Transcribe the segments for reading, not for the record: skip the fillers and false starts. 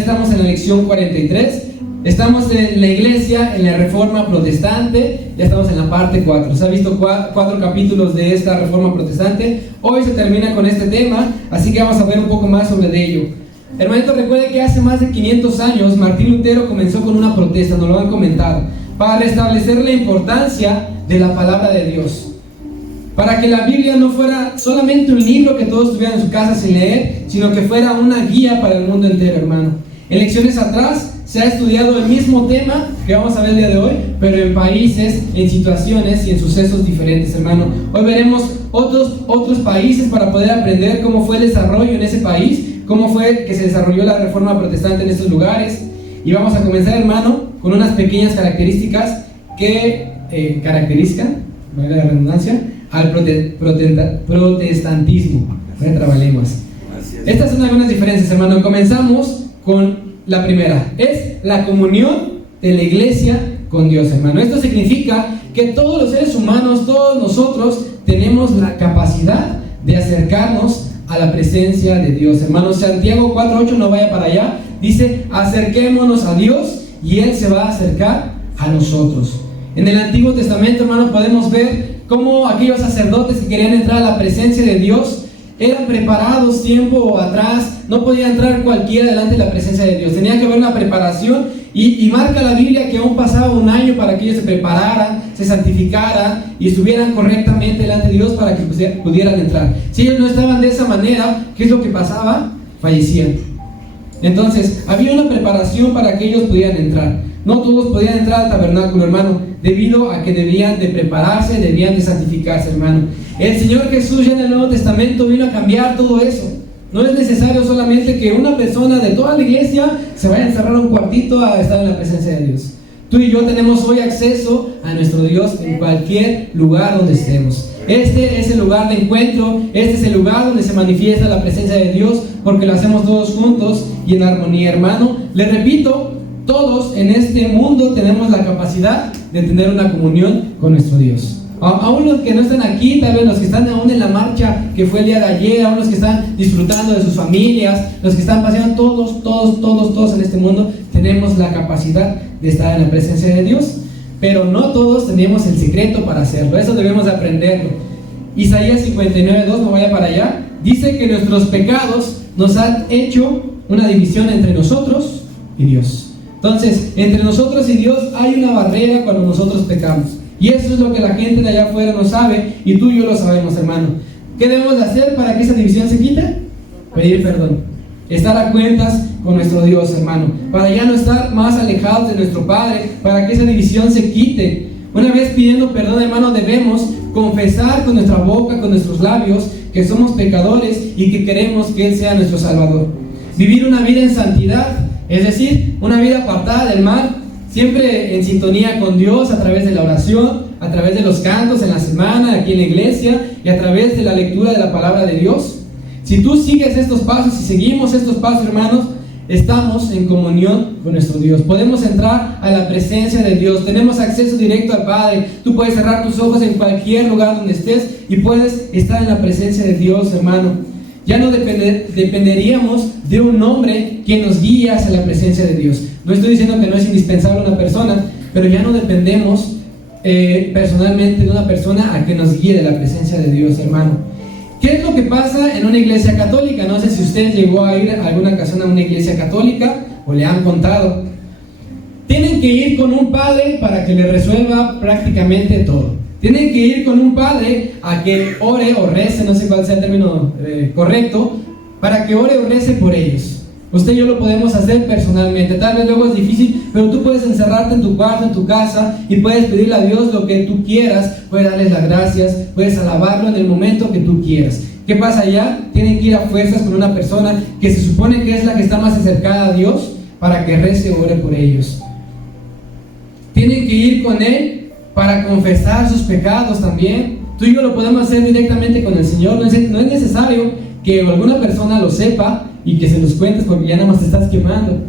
estamos en la lección 43. Estamos en la iglesia, en la Reforma Protestante. Ya estamos en la parte 4. Se ha visto 4 capítulos de esta Reforma Protestante. Hoy se termina con este tema, así que vamos a ver un poco más sobre ello. Hermanito, recuerde que hace más de 500 años Martín Lutero comenzó con una protesta, nos lo han comentado, para restablecer la importancia de la palabra de Dios. Para que la Biblia no fuera solamente un libro que todos tuvieran en su casa sin leer, sino que fuera una guía para el mundo entero, hermano. En lecciones atrás se ha estudiado el mismo tema que vamos a ver el día de hoy, pero en países, en situaciones y en sucesos diferentes, hermano. Hoy veremos otros países para poder aprender cómo fue el desarrollo en ese país, cómo fue que se desarrolló la Reforma Protestante en estos lugares. Y vamos a comenzar, hermano, con unas pequeñas características que caracterizan, valga la redundancia, al protestantismo. Trabalenguas. Estas son algunas diferencias, hermano. Comenzamos con la primera. Es la comunión de la iglesia con Dios, hermano. Esto significa que todos los seres humanos, todos nosotros, tenemos la capacidad de acercarnos a la presencia de Dios, hermano. Santiago 4:8, no vaya para allá, dice: acerquémonos a Dios y Él se va a acercar a nosotros. En el Antiguo Testamento, hermano, podemos ver cómo aquellos sacerdotes que querían entrar a la presencia de Dios eran preparados tiempo atrás. No podía entrar cualquiera delante de la presencia de Dios, tenía que haber una preparación, y marca la Biblia que aún pasaba un año para que ellos se prepararan, se santificaran y estuvieran correctamente delante de Dios para que pudieran entrar. Si ellos no estaban de esa manera, ¿qué es lo que pasaba? Fallecían. Entonces había una preparación para que ellos pudieran entrar. No todos podían entrar al tabernáculo, hermano, debido a que debían de prepararse, debían de santificarse, hermano. El Señor Jesús ya en el Nuevo Testamento vino a cambiar todo eso. No es necesario solamente que una persona de toda la iglesia se vaya a encerrar a un cuartito a estar en la presencia de Dios. Tú y yo tenemos hoy acceso a nuestro Dios en cualquier lugar donde estemos. Este es el lugar de encuentro, este es el lugar donde se manifiesta la presencia de Dios, porque lo hacemos todos juntos y en armonía, hermano. Le repito, todos en este mundo tenemos la capacidad de tener una comunión con nuestro Dios. Aún los que no están aquí, tal vez los que están aún en la marcha que fue el día de ayer, aún los que están disfrutando de sus familias, los que están paseando, todos en este mundo tenemos la capacidad de estar en la presencia de Dios, pero no todos tenemos el secreto para hacerlo. Eso debemos de aprenderlo. Isaías 59:2, no vaya para allá, dice que nuestros pecados nos han hecho una división entre nosotros y Dios. Entonces, entre nosotros y Dios hay una barrera cuando nosotros pecamos. Y eso es lo que la gente de allá afuera no sabe, y tú y yo lo sabemos, hermano. ¿Qué debemos de hacer para que esa división se quite? Pedir perdón. Estar a cuentas con nuestro Dios, hermano. Para ya no estar más alejados de nuestro Padre, para que esa división se quite. Una vez pidiendo perdón, hermano, debemos confesar con nuestra boca, con nuestros labios, que somos pecadores y que queremos que Él sea nuestro Salvador. Vivir una vida en santidad, es decir, una vida apartada del mal, siempre en sintonía con Dios a través de la oración, a través de los cantos en la semana, aquí en la iglesia, y a través de la lectura de la palabra de Dios. Si tú sigues estos pasos, si seguimos estos pasos, hermanos, estamos en comunión con nuestro Dios. Podemos entrar a la presencia de Dios, tenemos acceso directo al Padre. Tú puedes cerrar tus ojos en cualquier lugar donde estés y puedes estar en la presencia de Dios, hermano. Ya no dependeríamos de un hombre que nos guíe hacia la presencia de Dios. No estoy diciendo que no es indispensable una persona, pero ya no dependemos personalmente de una persona a que nos guíe de la presencia de Dios, hermano. ¿Qué es lo que pasa en una iglesia católica? No sé si usted llegó a ir alguna ocasión a una iglesia católica o le han contado. Tienen que ir con un padre para que le resuelva prácticamente todo. Tienen que ir con un padre a que ore o rece, no sé cuál sea el término correcto, para que ore o rece por ellos. Usted y yo lo podemos hacer personalmente. Tal vez luego es difícil, pero tú puedes encerrarte en tu cuarto, en tu casa, y puedes pedirle a Dios lo que tú quieras. Puedes darles las gracias, puedes alabarlo en el momento que tú quieras. ¿Qué pasa allá? Tienen que ir a fuerzas con una persona que se supone que es la que está más acercada a Dios, para que rece o ore por ellos. Tienen que ir con Él para confesar sus pecados también. Tú y yo lo podemos hacer directamente con el Señor. No es necesario que alguna persona lo sepa y que se los cuentes, porque ya nada más te estás quemando.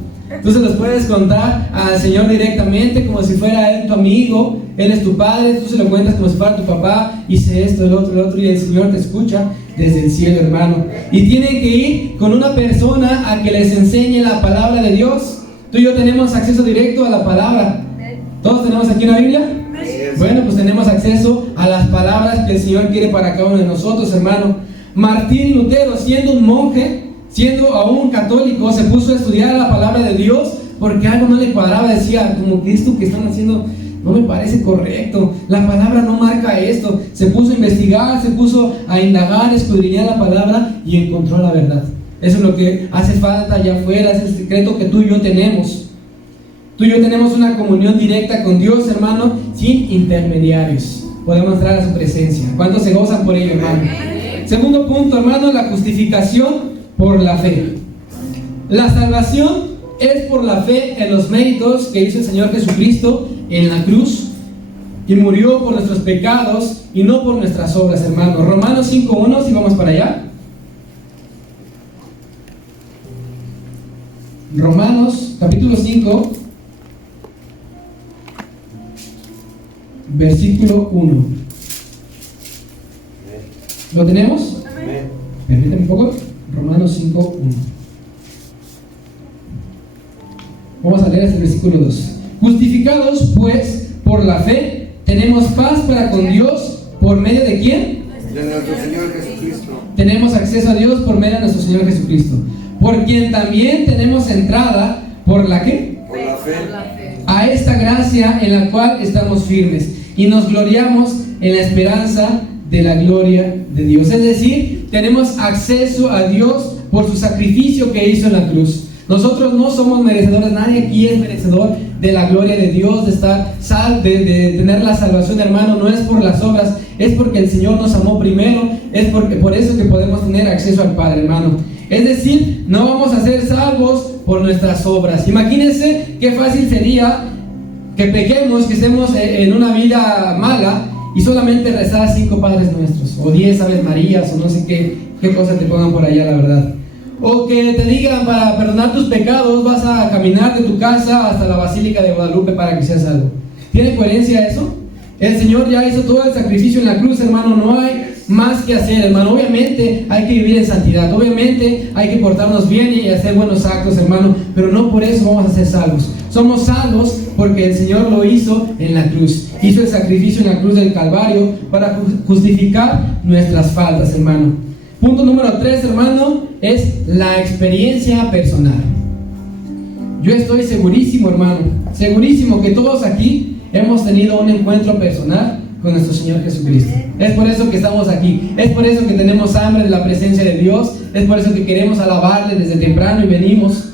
Tú se los puedes contar al Señor directamente, como si fuera Él tu amigo. Él es tu padre, tú se lo cuentas como si fuera tu papá. Hice esto, el otro, y el Señor te escucha desde el cielo, hermano. Y tienen que ir con una persona a que les enseñe la palabra de Dios. Tú y yo tenemos acceso directo a la palabra. ¿Todos tenemos aquí una Biblia? Bueno, pues tenemos acceso a las palabras que el Señor quiere para cada uno de nosotros, hermano. Martín Lutero, siendo un monje, siendo aún católico, se puso a estudiar la palabra de Dios porque algo no le cuadraba. Decía, como que esto que están haciendo no me parece correcto, la palabra no marca esto. Se puso a investigar, se puso a indagar, escudriñar la palabra y encontró la verdad. Eso es lo que hace falta allá afuera, es el secreto que tú y yo tenemos. Tú y yo tenemos una comunión directa con Dios, hermano, sin intermediarios. Podemos entrar a su presencia. ¿Cuántos se gozan por ello, hermano? Segundo punto, hermano, la justificación por la fe. La salvación es por la fe en los méritos que hizo el Señor Jesucristo en la cruz y murió por nuestros pecados y no por nuestras obras, hermano. Romanos 5:1, si vamos para allá. Romanos capítulo 5, versículo 1. ¿Lo tenemos? Amén. Permítanme un poco. Romanos 5:1. Vamos a leer hasta el versículo 2. Justificados pues por la fe, tenemos paz para con Dios por medio de ¿quién? De nuestro Señor Jesucristo. Tenemos acceso a Dios por medio de nuestro Señor Jesucristo, por quien también tenemos entrada por la ¿qué? Por la fe. A esta gracia en la cual estamos firmes y nos gloriamos en la esperanza de la gloria de Dios. Es decir, tenemos acceso a Dios por su sacrificio que hizo en la cruz. Nosotros no somos merecedores, nadie aquí es merecedor de la gloria de Dios, de estar de tener la salvación, hermano. No es por las obras, es porque el Señor nos amó primero, es porque por eso que podemos tener acceso al Padre, hermano. Es decir, no vamos a ser salvos por nuestras obras. Imagínense qué fácil sería que pequemos, que estemos en una vida mala y solamente rezar 5 Padres Nuestros o 10 Aves Marías o no sé qué cosa te pongan por allá, la verdad. O que te digan, para perdonar tus pecados vas a caminar de tu casa hasta la Basílica de Guadalupe para que seas salvo. ¿Tiene coherencia eso? El Señor ya hizo todo el sacrificio en la cruz, hermano. No hay más que hacer, hermano. Obviamente hay que vivir en santidad, obviamente hay que portarnos bien y hacer buenos actos, hermano, pero no por eso vamos a ser salvos. Somos salvos porque el Señor lo hizo en la cruz. Hizo el sacrificio en la cruz del Calvario para justificar nuestras faltas, hermano. Punto número 3, hermano, es la experiencia personal. Yo estoy segurísimo, hermano, segurísimo que todos aquí hemos tenido un encuentro personal con nuestro Señor Jesucristo. Es por eso que estamos aquí, es por eso que tenemos hambre de la presencia de Dios, es por eso que queremos alabarle desde temprano y venimos.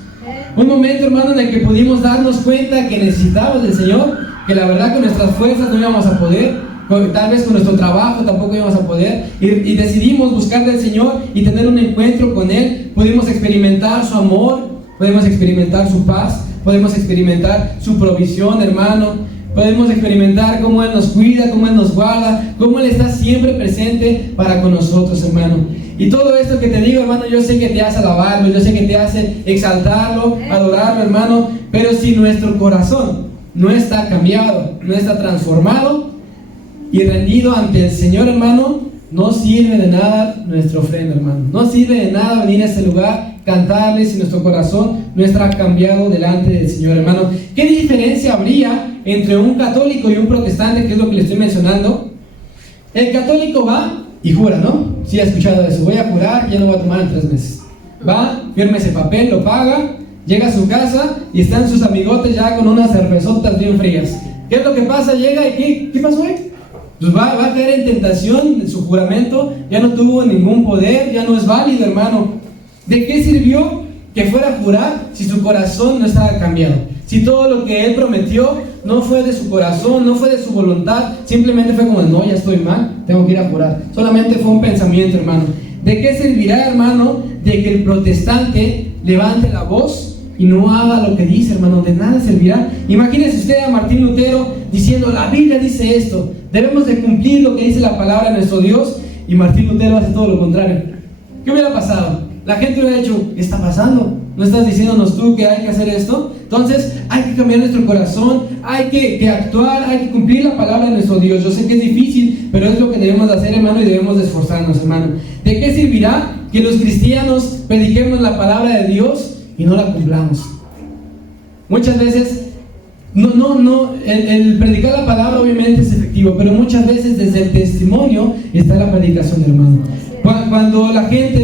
Un momento, hermano, en el que pudimos darnos cuenta que necesitábamos del Señor, que la verdad con nuestras fuerzas no íbamos a poder, tal vez con nuestro trabajo tampoco íbamos a poder, y decidimos buscar del Señor y tener un encuentro con Él. Pudimos experimentar su amor, podemos experimentar su paz, podemos experimentar su provisión, hermano, podemos experimentar cómo Él nos cuida, cómo Él nos guarda, cómo Él está siempre presente para con nosotros, hermano. Y todo esto que te digo, hermano, yo sé que te hace alabarlo, yo sé que te hace exaltarlo, adorarlo, hermano, pero si nuestro corazón no está cambiado, no está transformado y rendido ante el Señor, hermano, no sirve de nada nuestra ofrenda, hermano. No sirve de nada venir a este lugar, cantarle si nuestro corazón no está cambiado delante del Señor, hermano. ¿Qué diferencia habría entre un católico y un protestante, que es lo que le estoy mencionando? El católico va y jura, ¿no? Sí, he escuchado eso. Voy a jurar, ya no voy a tomar en 3 meses. Va, firma ese papel, lo paga, llega a su casa y están sus amigotes ya con unas cervezotas bien frías. ¿Qué es lo que pasa? Llega y ¿qué pasó ahí? Pues va a caer en tentación de su juramento, ya no tuvo ningún poder, ya no es válido, hermano. ¿De qué sirvió que fuera a jurar si su corazón no estaba cambiado? Si todo lo que él prometió no fue de su corazón, no fue de su voluntad, simplemente fue como, no, ya estoy mal, tengo que ir a jurar. Solamente fue un pensamiento, hermano. ¿De qué servirá, hermano, de que el protestante levante la voz y no haga lo que dice, hermano? De nada servirá. Imagínese usted a Martín Lutero diciendo, la Biblia dice esto, debemos de cumplir lo que dice la palabra de nuestro Dios, y Martín Lutero hace todo lo contrario. ¿Qué hubiera pasado? La gente hubiera dicho, ¿qué está pasando? ¿No estás diciéndonos tú que hay que hacer esto? Entonces hay que cambiar nuestro corazón, hay que actuar, hay que cumplir la palabra de nuestro Dios. Yo sé que es difícil, pero es lo que debemos de hacer, hermano, y debemos de esforzarnos, hermano. ¿De qué servirá que los cristianos prediquemos la palabra de Dios y no la cumplamos? Muchas veces, el predicar la palabra obviamente es efectivo, pero muchas veces desde el testimonio está la predicación, hermano. Cuando la gente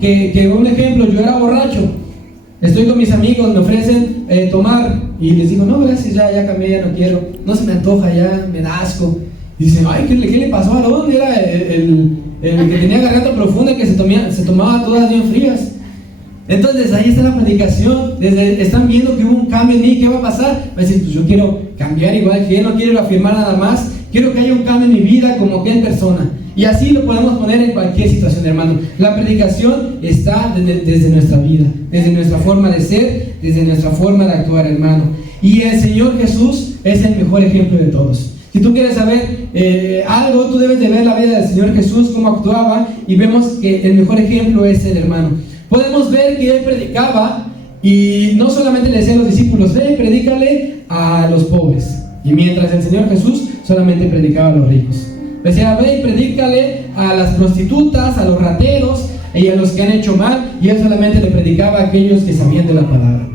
ve que un ejemplo, yo era borracho, estoy con mis amigos, me ofrecen tomar y les digo, no, gracias, ya cambié, ya no quiero, no se me antoja, ya me da asco. Y dicen, ay, ¿qué le pasó a Aarón? Era el que tenía garganta profunda, que se tomaba todas bien frías. Entonces ahí está la predicación, están viendo que hubo un cambio en mí. ¿Qué va a pasar? Va a decir, pues yo quiero cambiar igual que él, no quiero afirmar nada más, quiero que haya un cambio en mi vida como aquella persona. Y así lo podemos poner en cualquier situación, hermano. La predicación está desde nuestra vida, desde nuestra forma de ser, desde nuestra forma de actuar, hermano. Y el Señor Jesús es el mejor ejemplo de todos. Si tú quieres saber algo, tú debes de ver la vida del Señor Jesús, cómo actuaba, y vemos que el mejor ejemplo es el hermano. Podemos ver que él predicaba y no solamente le decía a los discípulos, ve, predícale a los pobres. Y mientras el Señor Jesús solamente predicaba a los ricos. Decía, ve y predícale a las prostitutas, a los rateros y a los que han hecho mal. Y él solamente le predicaba a aquellos que sabían de la palabra.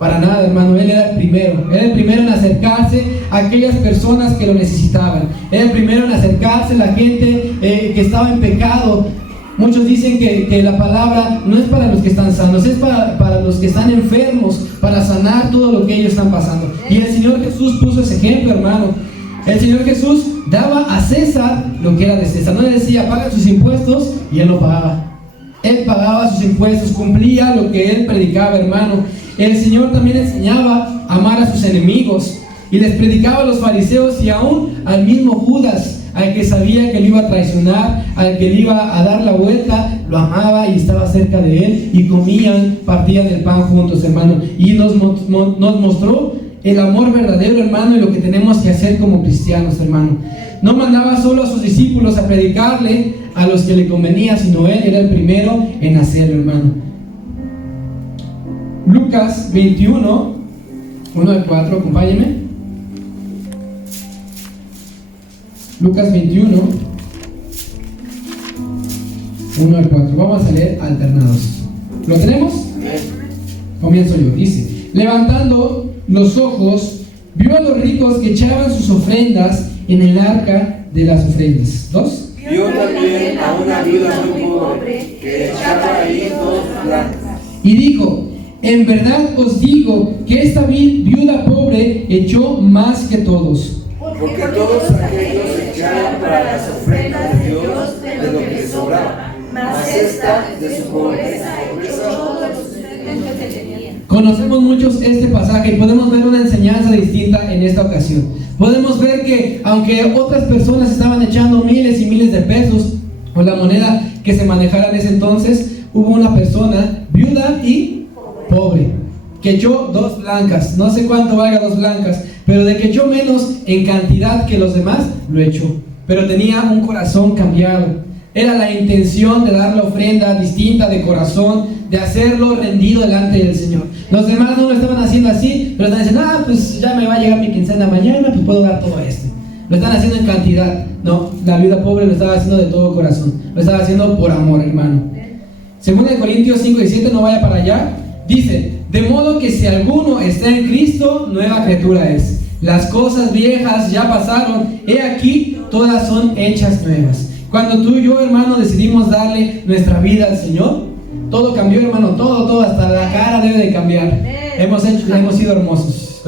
Para nada, hermano, él era el primero en acercarse a aquellas personas que lo necesitaban. Era el primero en acercarse a la gente que estaba en pecado. Muchos dicen que la palabra no es para los que están sanos, es para los que están enfermos, para sanar todo lo que ellos están pasando. Y el Señor Jesús puso ese ejemplo, hermano. El Señor Jesús daba a César lo que era de César. No le decía, paga sus impuestos, y él lo pagaba. Él pagaba sus impuestos, cumplía lo que él predicaba, hermano. El Señor también enseñaba a amar a sus enemigos y les predicaba a los fariseos y aún al mismo Judas, al que sabía que le iba a traicionar, al que le iba a dar la vuelta, lo amaba y estaba cerca de él y comían, partían el pan juntos, hermano. Y nos mostró el amor verdadero, hermano, y lo que tenemos que hacer como cristianos, hermano. No mandaba solo a sus discípulos a predicarle a los que le convenía, sino él era el primero en hacerlo, hermano. Lucas 21, 1 al 4, acompáñenme. Lucas 21, 1 al 4. Vamos a leer alternados. ¿Lo tenemos? Comienzo yo. Dice, levantando los ojos, vio a los ricos que echaban sus ofrendas en el arca de las ofrendas. 2. Vio también a una viuda muy pobre que echaba ahí 2 blancas. Y dijo, en verdad os digo que esta viuda pobre echó más que todos. Porque todos aquellos echaron para las ofrendas de Dios de lo que sobraba, mas esta de su pobreza echó todo el sustento que tenía. Conocemos muchos este pasaje y podemos ver una enseñanza distinta en esta ocasión. Podemos ver que aunque otras personas estaban echando miles y miles de pesos, o la moneda que se manejara en ese entonces, hubo una persona viuda y pobre que echó 2 blancas. No sé cuánto valga 2 blancas, pero de que echó menos en cantidad que los demás, lo echó. Pero tenía un corazón cambiado. Era la intención de dar la ofrenda distinta de corazón, de hacerlo rendido delante del Señor. Los demás no lo estaban haciendo así, pero están diciendo, pues ya me va a llegar mi quincena mañana, pues puedo dar todo esto. Lo están haciendo en cantidad. No, la viuda pobre lo estaba haciendo de todo corazón. Lo estaba haciendo por amor, hermano. Según de Corintios 5:17, no vaya para allá. Dice, de modo que si alguno está en Cristo, nueva criatura es. Las cosas viejas ya pasaron, he aquí, todas son hechas nuevas. Cuando tú y yo, hermano, decidimos darle nuestra vida al Señor, todo cambió, hermano, todo, hasta la cara debe de cambiar. Hemos sido hermosos.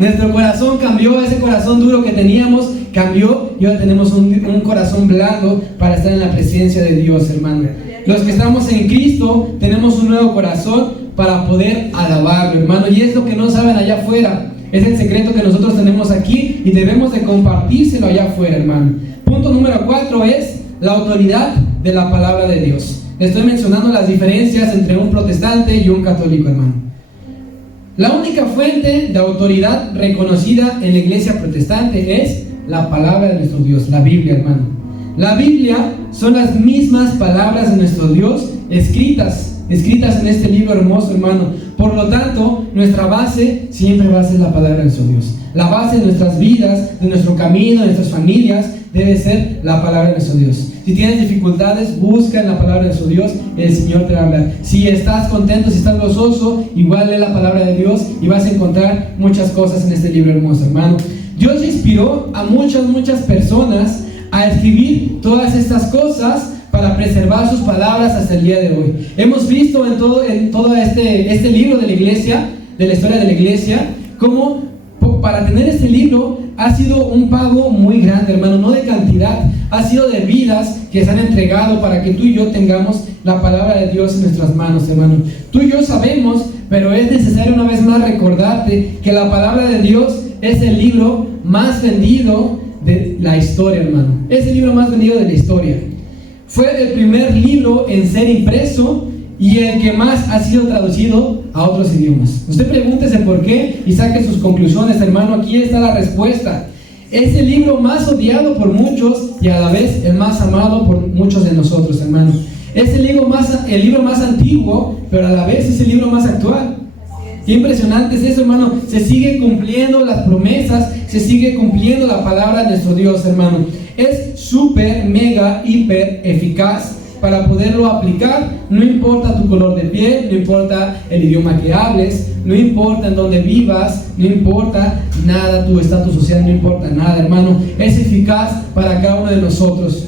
Nuestro corazón cambió, ese corazón duro que teníamos cambió, y ahora tenemos un corazón blando para estar en la presencia de Dios, hermano. Los que estamos en Cristo tenemos un nuevo corazón para poder alabarlo, hermano, y es lo que no saben allá afuera. Es el secreto que nosotros tenemos aquí y debemos de compartírselo allá afuera, hermano. Punto número 4 es la autoridad de la palabra de Dios. Estoy mencionando las diferencias entre un protestante y un católico, hermano. La única fuente de autoridad reconocida en la iglesia protestante es la palabra de nuestro Dios, la Biblia, hermano. La Biblia son las mismas palabras de nuestro Dios escritas escritas en este libro hermoso, hermano. Por lo tanto, nuestra base siempre va a ser la palabra de nuestro Dios. La base de nuestras vidas, de nuestro camino, de nuestras familias, debe ser la palabra de nuestro Dios. Si tienes dificultades, busca en la palabra de nuestro Dios, el Señor te va a hablar. Si estás contento, si estás gozoso, igual lee la palabra de Dios y vas a encontrar muchas cosas en este libro hermoso, hermano. Dios inspiró a muchas personas a escribir todas estas cosas para preservar sus palabras hasta el día de hoy. Hemos visto en todo este libro de la iglesia, de la historia de la iglesia, cómo para tener este libro ha sido un pago muy grande, hermano, no de cantidad, ha sido de vidas que se han entregado para que tú y yo tengamos la palabra de Dios en nuestras manos, hermano. Tú y yo sabemos, pero es necesario una vez más recordarte que la palabra de Dios es el libro más vendido de la historia, hermano. Es el libro más vendido de la historia. Fue el primer libro en ser impreso y el que más ha sido traducido a otros idiomas. Usted pregúntese por qué y saque sus conclusiones, hermano. Aquí está la respuesta. Es el libro más odiado por muchos y a la vez el más amado por muchos de nosotros, hermano. Es el libro más antiguo, pero a la vez es el libro más actual. Qué impresionante es eso, hermano. Se sigue cumpliendo las promesas, se sigue cumpliendo la palabra de nuestro Dios, hermano. Es súper, mega, hiper eficaz para poderlo aplicar. No importa tu color de piel, no importa el idioma que hables, no importa en dónde vivas, no importa nada, tu estatus social, no importa nada, hermano. Es eficaz para cada uno de nosotros.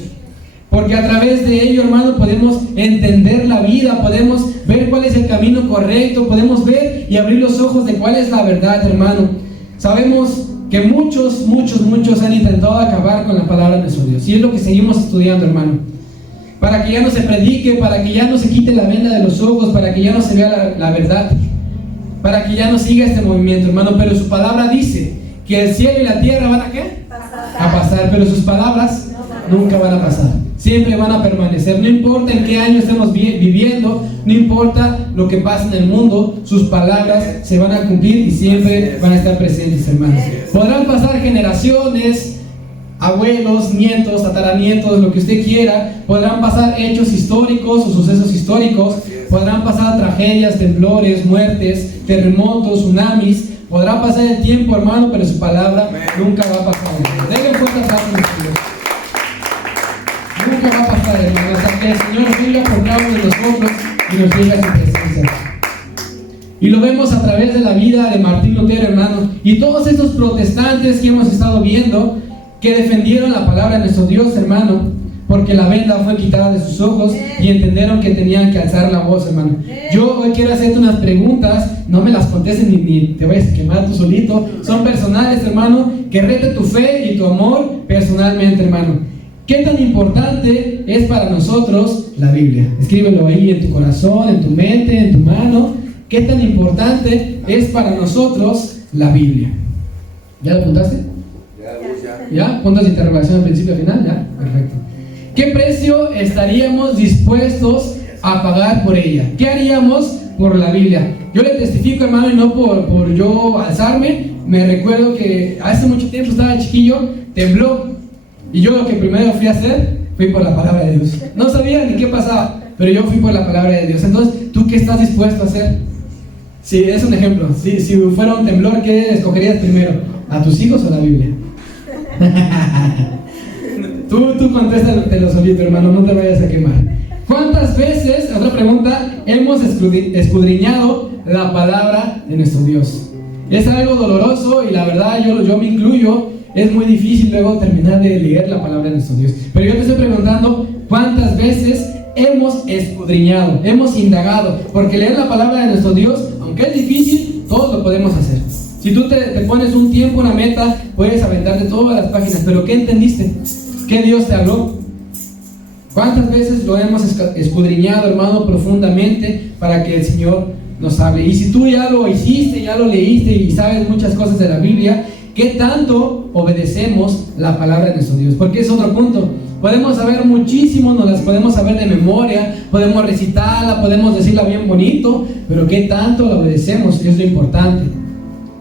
Porque a través de ello, hermano, podemos entender la vida, podemos ver cuál es el camino correcto, podemos ver y abrir los ojos de cuál es la verdad, hermano. Sabemos que muchos han intentado acabar con la palabra de nuestro Dios. Y es lo que seguimos estudiando, hermano. Para que ya no se predique, para que ya no se quite la venda de los ojos, para que ya no se vea la verdad, para que ya no siga este movimiento, hermano. Pero su palabra dice que el cielo y la tierra van a ¿qué? A pasar, pero sus palabras nunca van a pasar. Siempre van a permanecer. No importa en qué año estemos viviendo, no importa lo que pase en el mundo, sus palabras se van a cumplir y siempre van a estar presentes, hermanos. Podrán pasar generaciones, abuelos, nietos, tataranietos, lo que usted quiera. Podrán pasar hechos históricos o sucesos históricos. Podrán pasar tragedias, temblores, muertes, terremotos, tsunamis. Podrá pasar el tiempo, hermano, pero su palabra nunca va a pasar. Denle fuerte aplauso a Dios. Nunca va a pasar, hermano, hasta que el Señor venga por cada uno de nosotros y nos diga su presencia. Y lo vemos a través de la vida de Martín Lutero, hermano, y todos estos protestantes que hemos estado viendo, que defendieron la palabra de nuestro Dios, hermano, porque la venda fue quitada de sus ojos y entendieron que tenían que alzar la voz, hermano. Yo hoy quiero hacerte unas preguntas, no me las contestes ni te vayas a quemar tú solito, son personales, hermano, que rete tu fe y tu amor personalmente, hermano. ¿Qué tan importante es para nosotros la Biblia? Escríbelo ahí en tu corazón, en tu mente, en tu mano. ¿Qué tan importante es para nosotros la Biblia? ¿Ya lo apuntaste? ¿Ya? ¿Puntos de interrogación al principio y al final? ¿Ya? Perfecto. ¿Qué precio estaríamos dispuestos a pagar por ella? ¿Qué haríamos por la Biblia? Yo le testifico, hermano, y no por yo alzarme. Me recuerdo que hace mucho tiempo estaba chiquillo, tembló. Y yo lo que primero fui a hacer, fui por la palabra de Dios. No sabía ni qué pasaba, pero yo fui por la palabra de Dios. Entonces, ¿tú qué estás dispuesto a hacer? Sí, es un ejemplo. Si fuera un temblor, ¿qué escogerías primero? ¿A tus hijos o la Biblia? Tú contéstatelo solito, hermano, no te vayas a quemar. ¿Cuántas veces, otra pregunta, hemos escudriñado la palabra de nuestro Dios? Es algo doloroso y la verdad yo me incluyo. Es muy difícil luego terminar de leer la palabra de nuestro Dios. Pero yo te estoy preguntando, ¿cuántas veces hemos escudriñado, hemos indagado? Porque leer la palabra de nuestro Dios, aunque es difícil, todos lo podemos hacer. Si tú te pones un tiempo, una meta, puedes aventarte todas las páginas. ¿Pero qué entendiste? ¿Qué Dios te habló? ¿Cuántas veces lo hemos escudriñado, hermano, profundamente para que el Señor nos hable? Y si tú ya lo hiciste, ya lo leíste y sabes muchas cosas de la Biblia, ¿qué tanto obedecemos la palabra de nuestro Dios? Porque es otro punto. Podemos saber muchísimo, nos las podemos saber de memoria, podemos recitarla, podemos decirla bien bonito, pero ¿qué tanto la obedecemos? Es lo importante.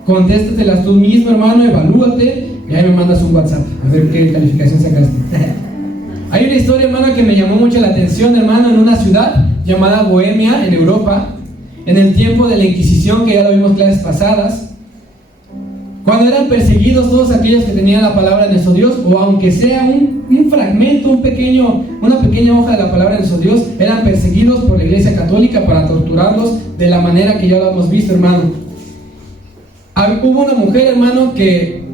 Contéstatelas tú mismo, hermano, evalúate y ahí me mandas un WhatsApp a ver qué calificación sacaste. Hay una historia, hermano, que me llamó mucho la atención, hermano, en una ciudad llamada Bohemia en Europa, en el tiempo de la Inquisición, que ya lo vimos clases pasadas, cuando eran perseguidos todos aquellos que tenían la palabra de nuestro Dios, o aunque sea un fragmento, una pequeña hoja de la palabra de nuestro Dios, eran perseguidos por la Iglesia Católica para torturarlos de la manera que ya lo hemos visto, hermano. Hubo una mujer, hermano, que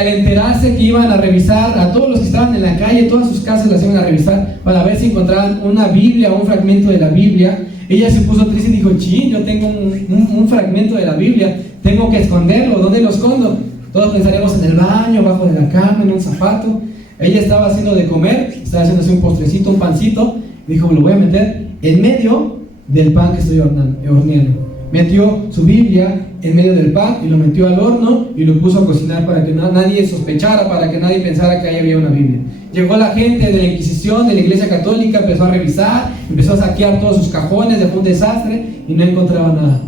al enterarse que iban a revisar a todos los que estaban en la calle, todas sus casas las iban a revisar para ver si encontraban una Biblia o un fragmento de la Biblia, ella se puso triste y dijo: chin, yo tengo un fragmento de la Biblia, tengo que esconderlo. ¿Dónde lo escondo? Todos pensaríamos en el baño, abajo de la cama, en un zapato. Ella estaba haciendo de comer, estaba haciéndose un postrecito, un pancito, dijo: lo voy a meter en medio del pan que estoy horneando. Metió su Biblia en medio del pan y lo metió al horno y lo puso a cocinar para que nadie sospechara, para que nadie pensara que ahí había una Biblia. Llegó la gente de la Inquisición, de la Iglesia Católica, empezó a revisar, empezó a saquear todos sus cajones, dejó un desastre y no encontraba nada.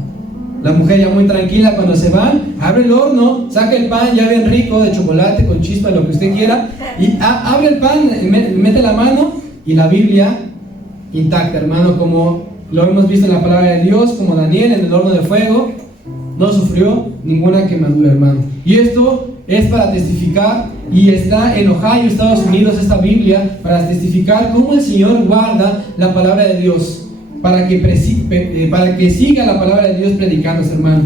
La mujer, ya muy tranquila, cuando se van, abre el horno, saca el pan ya bien rico, de chocolate, con chispa, lo que usted quiera, y abre el pan, mete la mano y la Biblia intacta, hermano, como lo hemos visto en la palabra de Dios, como Daniel en el horno de fuego, no sufrió ninguna quemadura, hermano. Y esto es para testificar, y está en Ohio, Estados Unidos, esta Biblia, para testificar cómo el Señor guarda la palabra de Dios, para que siga la palabra de Dios predicándose, hermano.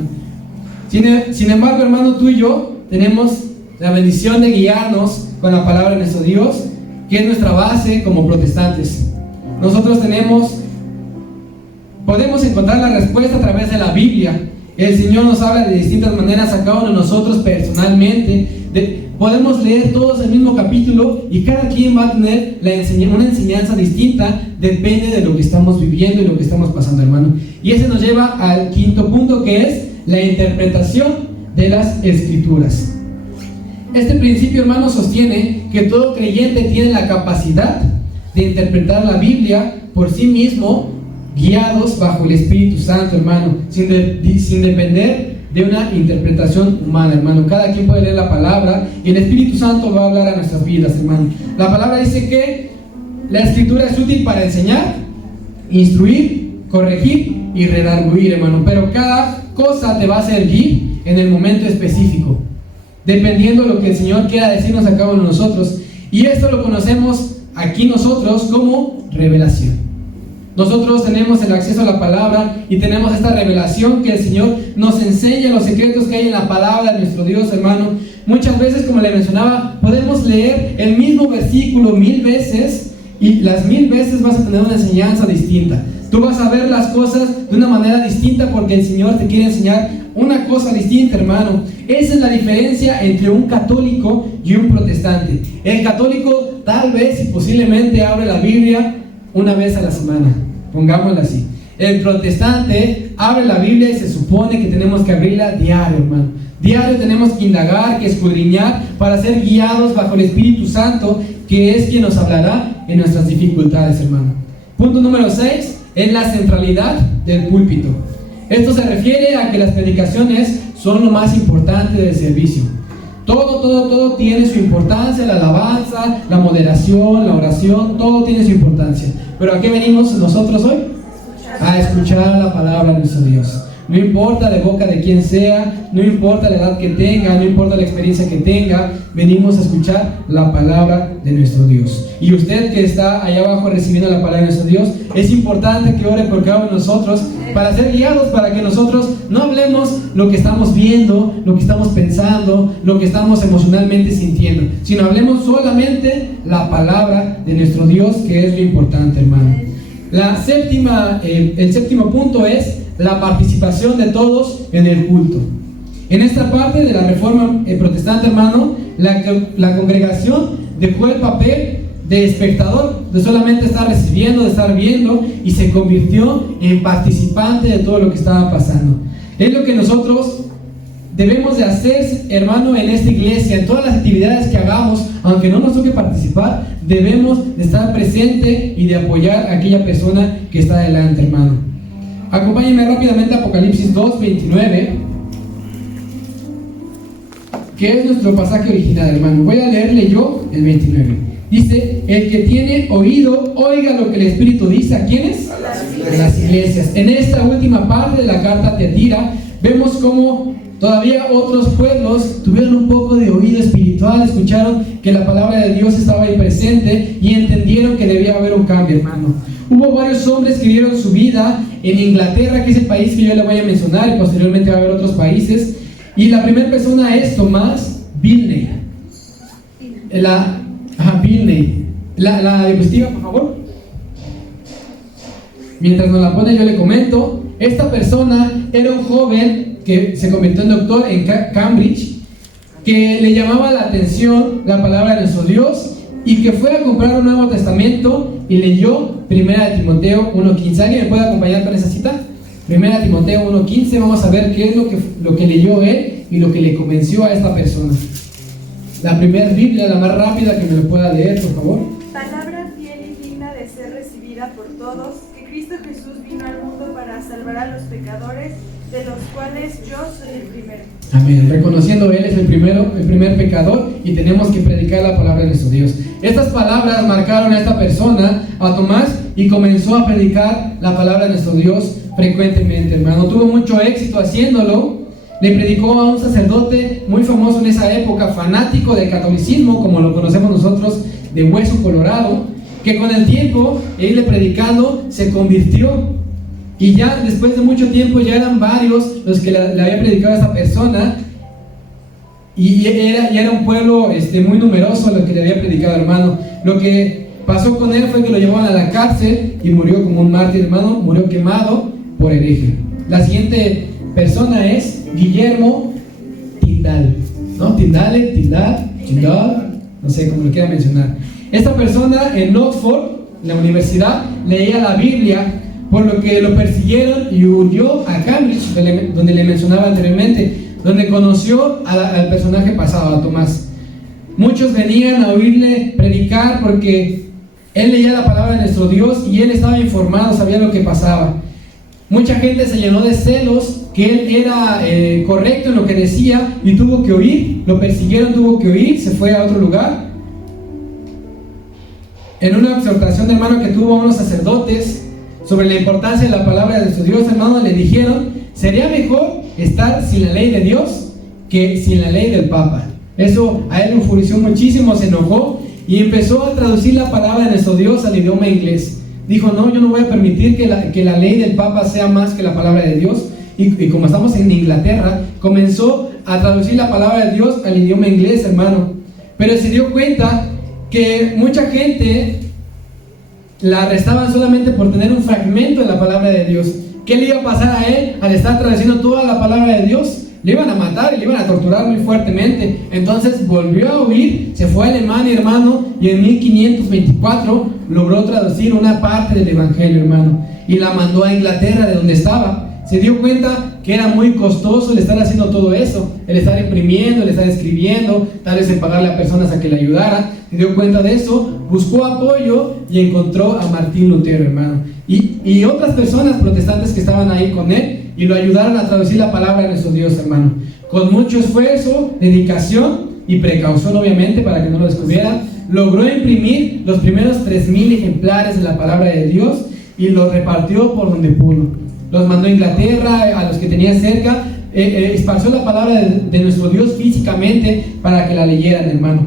Sin embargo, hermano, tú y yo tenemos la bendición de guiarnos con la palabra de nuestro Dios, que es nuestra base como protestantes. Nosotros podemos encontrar la respuesta a través de la Biblia. El Señor nos habla de distintas maneras a cada uno de nosotros personalmente. Podemos leer todos el mismo capítulo y cada quien va a tener una enseñanza distinta, depende de lo que estamos viviendo y lo que estamos pasando, hermano. Y ese nos lleva al quinto punto, que es la interpretación de las Escrituras. Este principio, hermano, sostiene que todo creyente tiene la capacidad de interpretar la Biblia por sí mismo, guiados bajo el Espíritu Santo, hermano, sin depender de una interpretación humana, hermano. Cada quien puede leer la palabra y el Espíritu Santo va a hablar a nuestras vidas, hermano. La palabra dice que la Escritura es útil para enseñar, instruir, corregir y redarguir, hermano. Pero cada cosa te va a servir en el momento específico, dependiendo de lo que el Señor quiera decirnos a cada uno de nosotros. Y esto lo conocemos aquí nosotros como revelación. Nosotros tenemos el acceso a la palabra y tenemos esta revelación que el Señor nos enseña, los secretos que hay en la palabra de nuestro Dios, hermano. Muchas veces, como le mencionaba, podemos leer el mismo versículo 1000 veces y las 1000 veces vas a tener una enseñanza distinta. Tú vas a ver las cosas de una manera distinta porque el Señor te quiere enseñar una cosa distinta, hermano. Esa es la diferencia entre un católico y un protestante. El católico tal vez y posiblemente abre la Biblia una vez a la semana, pongámoslo así. El protestante abre la Biblia y se supone que tenemos que abrirla diario, hermano. Diario tenemos que indagar, que escudriñar para ser guiados bajo el Espíritu Santo, que es quien nos hablará en nuestras dificultades, hermano. Punto número 6 es la centralidad del púlpito. Esto se refiere a que las predicaciones son lo más importante del servicio. Todo tiene su importancia, la alabanza, la moderación, la oración, todo tiene su importancia. Pero ¿a qué venimos nosotros hoy? A escuchar la palabra de nuestro Dios. No importa de boca de quién sea, no importa la edad que tenga, no importa la experiencia que tenga, venimos a escuchar la palabra de nuestro Dios. Y usted que está allá abajo recibiendo la palabra de nuestro Dios, es importante que ore por cada uno de nosotros para ser guiados, para que nosotros no hablemos lo que estamos viendo, lo que estamos pensando, lo que estamos emocionalmente sintiendo, sino hablemos solamente la palabra de nuestro Dios, que es lo importante, hermano. El séptimo punto es la participación de todos en el culto. En esta parte de la reforma protestante, hermano, la congregación dejó el papel de espectador, de solamente estar recibiendo, de estar viendo, y se convirtió en participante de todo lo que estaba pasando. Es lo que nosotros debemos de hacer, hermano, en esta iglesia. En todas las actividades que hagamos, aunque no nos toque participar, debemos de estar presente y de apoyar a aquella persona que está adelante, hermano. Acompáñenme rápidamente a Apocalipsis 2:29, que es nuestro pasaje original, hermano. Voy a leerle yo el 29. Dice, el que tiene oído, oiga lo que el Espíritu dice. ¿A quiénes? A las iglesias. En esta última parte de la carta a Tiatira, vemos cómo todavía otros pueblos tuvieron un poco de oído espiritual, escucharon que la palabra de Dios estaba ahí presente y entendieron que debía haber un cambio, hermano. Hubo varios hombres que dieron su vida en Inglaterra, que es el país que yo le voy a mencionar, y posteriormente va a haber otros países. Y la primera persona es Tomás Bilney. Bilney. La diapositiva, por favor. Mientras nos la pone, yo le comento. Esta persona era un joven que se convirtió en doctor en Cambridge, que le llamaba la atención la palabra de nuestro Dios y que fue a comprar un Nuevo Testamento y leyó 1 Timoteo 1:15. ¿Alguien me puede acompañar con esa cita? 1 Timoteo 1:15. Vamos a ver qué es lo que leyó él y lo que le convenció a esta persona. La primera Biblia, la más rápida que me lo pueda leer, por favor. Palabra fiel y digna de ser recibida por todos, que Cristo Jesús vino al mundo para salvar a los pecadores, de los cuales yo soy el primero. Amén. Reconociendo Él es el primer pecador, y tenemos que predicar la palabra de nuestro Dios. Estas palabras marcaron a esta persona, a Tomás, y comenzó a predicar la palabra de nuestro Dios frecuentemente, hermano. Tuvo mucho éxito haciéndolo. Le predicó a un sacerdote muy famoso en esa época, fanático del catolicismo, como lo conocemos nosotros, de Hueso Colorado, que con el tiempo, él predicando, se convirtió. Y ya después de mucho tiempo ya eran varios los que le había predicado a esta persona, y era un pueblo muy numeroso lo que le había predicado, hermano. Lo que pasó con él fue que lo llevaron a la cárcel y murió como un mártir, hermano. Murió quemado por hereje. La siguiente persona es Guillermo Tyndale, ¿no? Tyndale, no sé cómo lo quiera mencionar. Esta persona en Oxford, en la universidad, leía la Biblia, por lo que lo persiguieron y huyó a Cambridge, donde le mencionaba anteriormente, donde conoció al personaje pasado, a Tomás. Muchos venían a oírle predicar porque él leía la palabra de nuestro Dios y él estaba informado, sabía lo que pasaba. Mucha gente se llenó de celos que él era correcto en lo que decía y tuvo que huir. Lo persiguieron, tuvo que huir, se fue a otro lugar. En una exhortación, hermano, que tuvo unos sacerdotes sobre la importancia de la palabra de nuestro Dios, hermano, le dijeron: sería mejor estar sin la ley de Dios que sin la ley del Papa. Eso a él lo enfureció muchísimo, se enojó y empezó a traducir la palabra de nuestro Dios al idioma inglés. Dijo: no, yo no voy a permitir que la ley del Papa sea más que la palabra de Dios. Y como estamos en Inglaterra, comenzó a traducir la palabra de Dios al idioma inglés, hermano. Pero se dio cuenta que mucha gente la arrestaban solamente por tener un fragmento de la palabra de Dios. ¿Qué le iba a pasar a él al estar traduciendo toda la palabra de Dios? Le iban a matar y le iban a torturar muy fuertemente. Entonces volvió a huir, se fue a Alemania, hermano, y en 1524 logró traducir una parte del Evangelio, hermano, y la mandó a Inglaterra, de donde estaba. Se dio cuenta que era muy costoso el estar haciendo todo eso, el estar imprimiendo, el estar escribiendo, tal vez en pagarle a personas a que le ayudaran. Se dio cuenta de eso, buscó apoyo y encontró a Martín Lutero, hermano, y otras personas protestantes que estaban ahí con él y lo ayudaron a traducir la palabra de nuestro Dios, hermano, con mucho esfuerzo, dedicación y precaución, obviamente, para que no lo descubrieran. Logró imprimir los primeros 3000 ejemplares de la palabra de Dios y los repartió por donde pudo. Los mandó a Inglaterra, a los que tenía cerca, esparció la palabra de nuestro Dios físicamente para que la leyeran, hermano.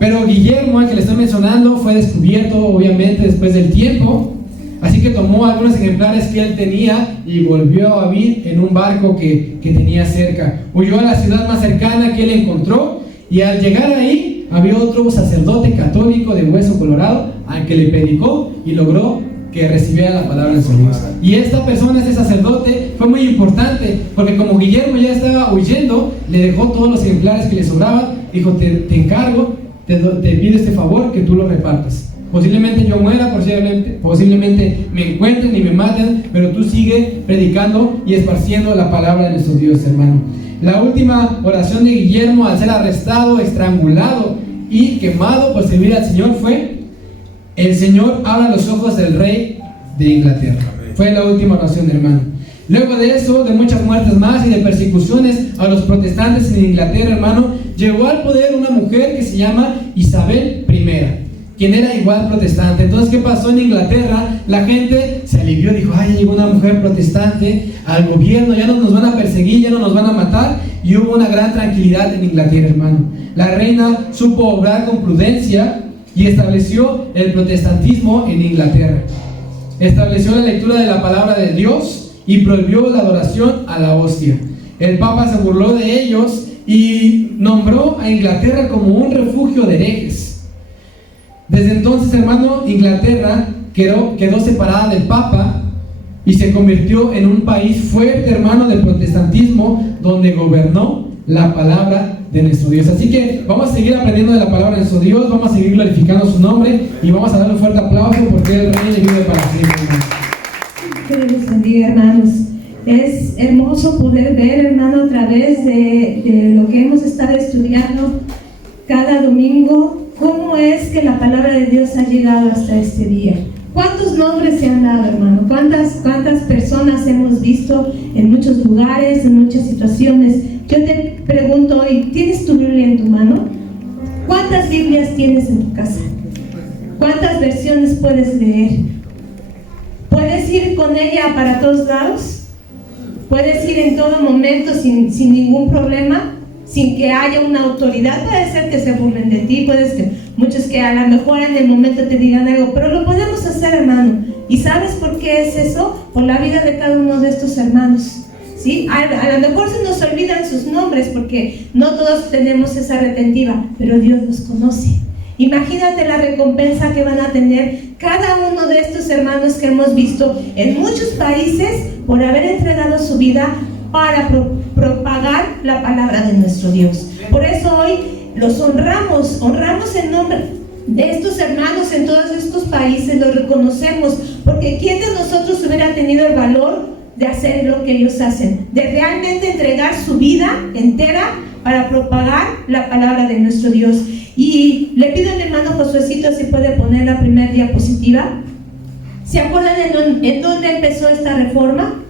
Pero Guillermo, al que le estoy mencionando, fue descubierto obviamente después del tiempo. Así que tomó algunos ejemplares que él tenía y volvió a vivir en un barco que tenía cerca. Huyó a la ciudad más cercana que él encontró, y al llegar ahí había otro sacerdote católico de Hueso Colorado al que le predicó y logró que recibiera la palabra de Dios. Y esta persona, este sacerdote, fue muy importante porque como Guillermo ya estaba huyendo, le dejó todos los ejemplares que le sobraban. Dijo: te encargo, te pido este favor, que tú lo repartas. Posiblemente yo muera, posiblemente me encuentren y me maten, pero tú sigue predicando y esparciendo la palabra de nuestro Dios, hermano. La última oración de Guillermo, al ser arrestado, estrangulado y quemado por servir al Señor, fue: el Señor abra los ojos del rey de Inglaterra. Fue la última oración, hermano. Luego de eso, de muchas muertes más y de persecuciones a los protestantes en Inglaterra, hermano, llegó al poder una mujer que se llama Isabel I. quien era igual protestante. Entonces, ¿qué pasó en Inglaterra? La gente se alivió, dijo, ay, ya llegó una mujer protestante al gobierno, ya no nos van a perseguir, ya no nos van a matar, y hubo una gran tranquilidad en Inglaterra, hermano. La reina supo obrar con prudencia y estableció el protestantismo en Inglaterra. Estableció la lectura de la palabra de Dios y prohibió la adoración a la hostia. El Papa se burló de ellos y nombró a Inglaterra como un refugio de herejes. Desde entonces, hermano, Inglaterra quedó separada del Papa y se convirtió en un país fuerte, hermano, del protestantismo, donde gobernó la palabra de nuestro Dios. Así que vamos a seguir aprendiendo de la palabra de nuestro Dios, vamos a seguir glorificando su nombre y vamos a darle un fuerte aplauso porque Él reina y vive para siempre. Que Dios bendiga, hermanos. Es hermoso poder ver, hermano, a través de lo que hemos estado estudiando cada domingo, cómo es que la palabra de Dios ha llegado hasta este día. ¿Cuántos nombres se han dado, hermano? ¿Cuántas personas hemos visto en muchos lugares, en muchas situaciones? Yo te pregunto hoy, ¿tienes tu Biblia en tu mano? ¿Cuántas Biblias tienes en tu casa? ¿Cuántas versiones puedes leer? ¿Puedes ir con ella para todos lados? ¿Puedes ir en todo momento sin ningún problema? Sin que haya una autoridad. Puede ser que se burlen de ti, muchos que a lo mejor en el momento te digan algo, pero lo podemos hacer, hermano. ¿Y sabes por qué es eso? Por la vida de cada uno de estos hermanos, ¿sí? A lo mejor se nos olvidan sus nombres porque no todos tenemos esa retentiva, pero Dios los conoce. Imagínate la recompensa que van a tener cada uno de estos hermanos que hemos visto en muchos países por haber entregado su vida para propagar la palabra de nuestro Dios. Por eso hoy los honramos en nombre de estos hermanos en todos estos países, los reconocemos, porque ¿quién de nosotros hubiera tenido el valor de hacer lo que ellos hacen? De realmente entregar su vida entera para propagar la palabra de nuestro Dios. Y le pido a mi hermano Josuecito si puede poner la primera diapositiva. ¿Se acuerdan en dónde empezó esta reforma?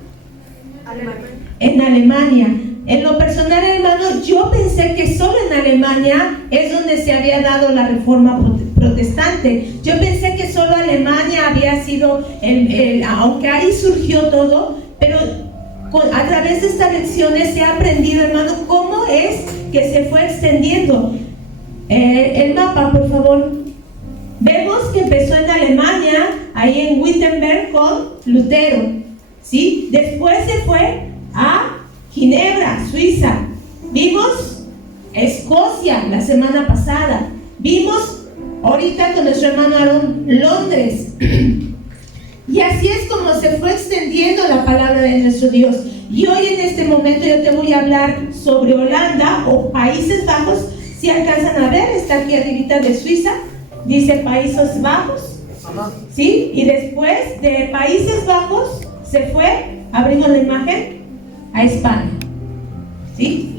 En Alemania. En lo personal, hermano, yo pensé que solo en Alemania es donde se había dado la reforma protestante. Yo pensé que solo Alemania había sido, aunque ahí surgió todo, pero a través de estas lecciones se ha aprendido, hermano, cómo es que se fue extendiendo. El mapa, por favor. Vemos que empezó en Alemania, ahí en Wittenberg con Lutero, ¿sí? Después se fue a Ginebra, Suiza. Vimos Escocia la semana pasada. Vimos ahorita con nuestro hermano Aarón, Londres. Y así es como se fue extendiendo la palabra de nuestro Dios. Y hoy en este momento yo te voy a hablar sobre Holanda o Países Bajos. Si alcanzan a ver, está aquí arribita de Suiza, dice Países Bajos, ¿sí? Y después de Países Bajos se fue, abrimos la imagen, a España, ¿sí?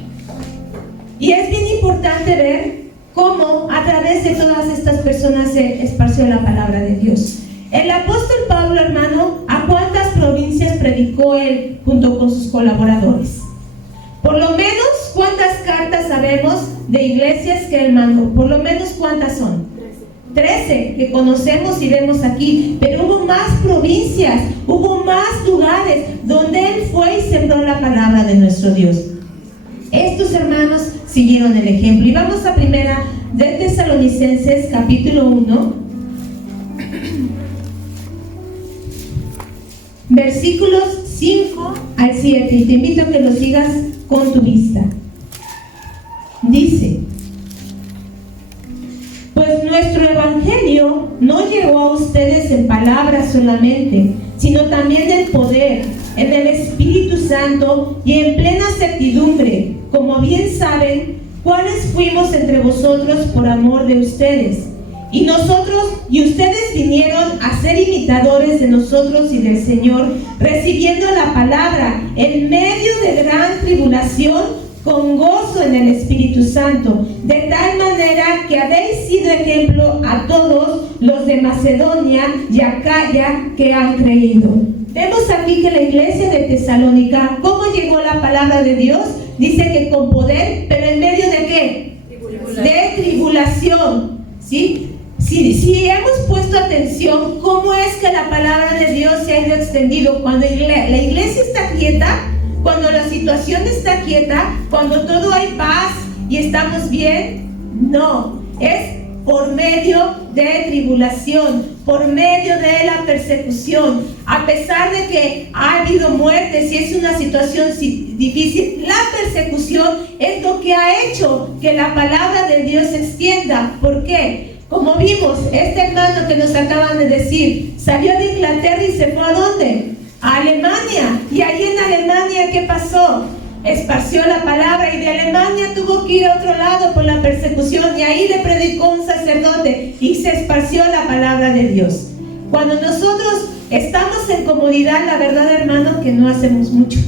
Y es bien importante ver cómo a través de todas estas personas se esparció la palabra de Dios. El apóstol Pablo, hermano, ¿a cuántas provincias predicó él junto con sus colaboradores? Por lo menos, ¿cuántas cartas sabemos de iglesias que él mandó? Por lo menos, ¿cuántas son? 13 que conocemos y vemos aquí, pero hubo más provincias, hubo más lugares donde él fue y sembró la palabra de nuestro Dios. Estos hermanos siguieron el ejemplo. Y vamos a primera de Tesalonicenses, capítulo 1, versículos 5 al 7, y te invito a que lo sigas con tu vista. Dice: pues nuestro evangelio no llegó a ustedes en palabras solamente, sino también en poder, en el Espíritu Santo y en plena certidumbre, como bien saben, cuáles fuimos entre vosotros por amor de ustedes. Y ustedes vinieron a ser imitadores de nosotros y del Señor, recibiendo la palabra en medio de gran tribulación, con gozo en el Espíritu Santo, de tal manera que habéis sido ejemplo a todos los de Macedonia y Acaya que han creído. Vemos aquí que la iglesia de Tesalónica, ¿cómo llegó la palabra de Dios? Dice que con poder, pero en medio de ¿qué? De tribulación, ¿sí? Si hemos puesto atención, ¿cómo es que la palabra de Dios se ha ido extendido? Cuando la iglesia está quieta, cuando la situación está quieta, cuando todo hay paz y estamos bien, no, es por medio de tribulación, por medio de la persecución. A pesar de que ha habido muertes y es una situación difícil, la persecución es lo que ha hecho que la palabra de Dios se extienda. ¿Por qué? Como vimos, este hermano que nos acaban de decir, salió de Inglaterra y se fue ¿a dónde? A Alemania. Y ahí en Alemania, ¿qué pasó? Esparció la palabra y de Alemania tuvo que ir a otro lado por la persecución y ahí le predicó un sacerdote y se esparció la palabra de Dios. Cuando nosotros estamos en comodidad, la verdad, hermano, que no hacemos mucho,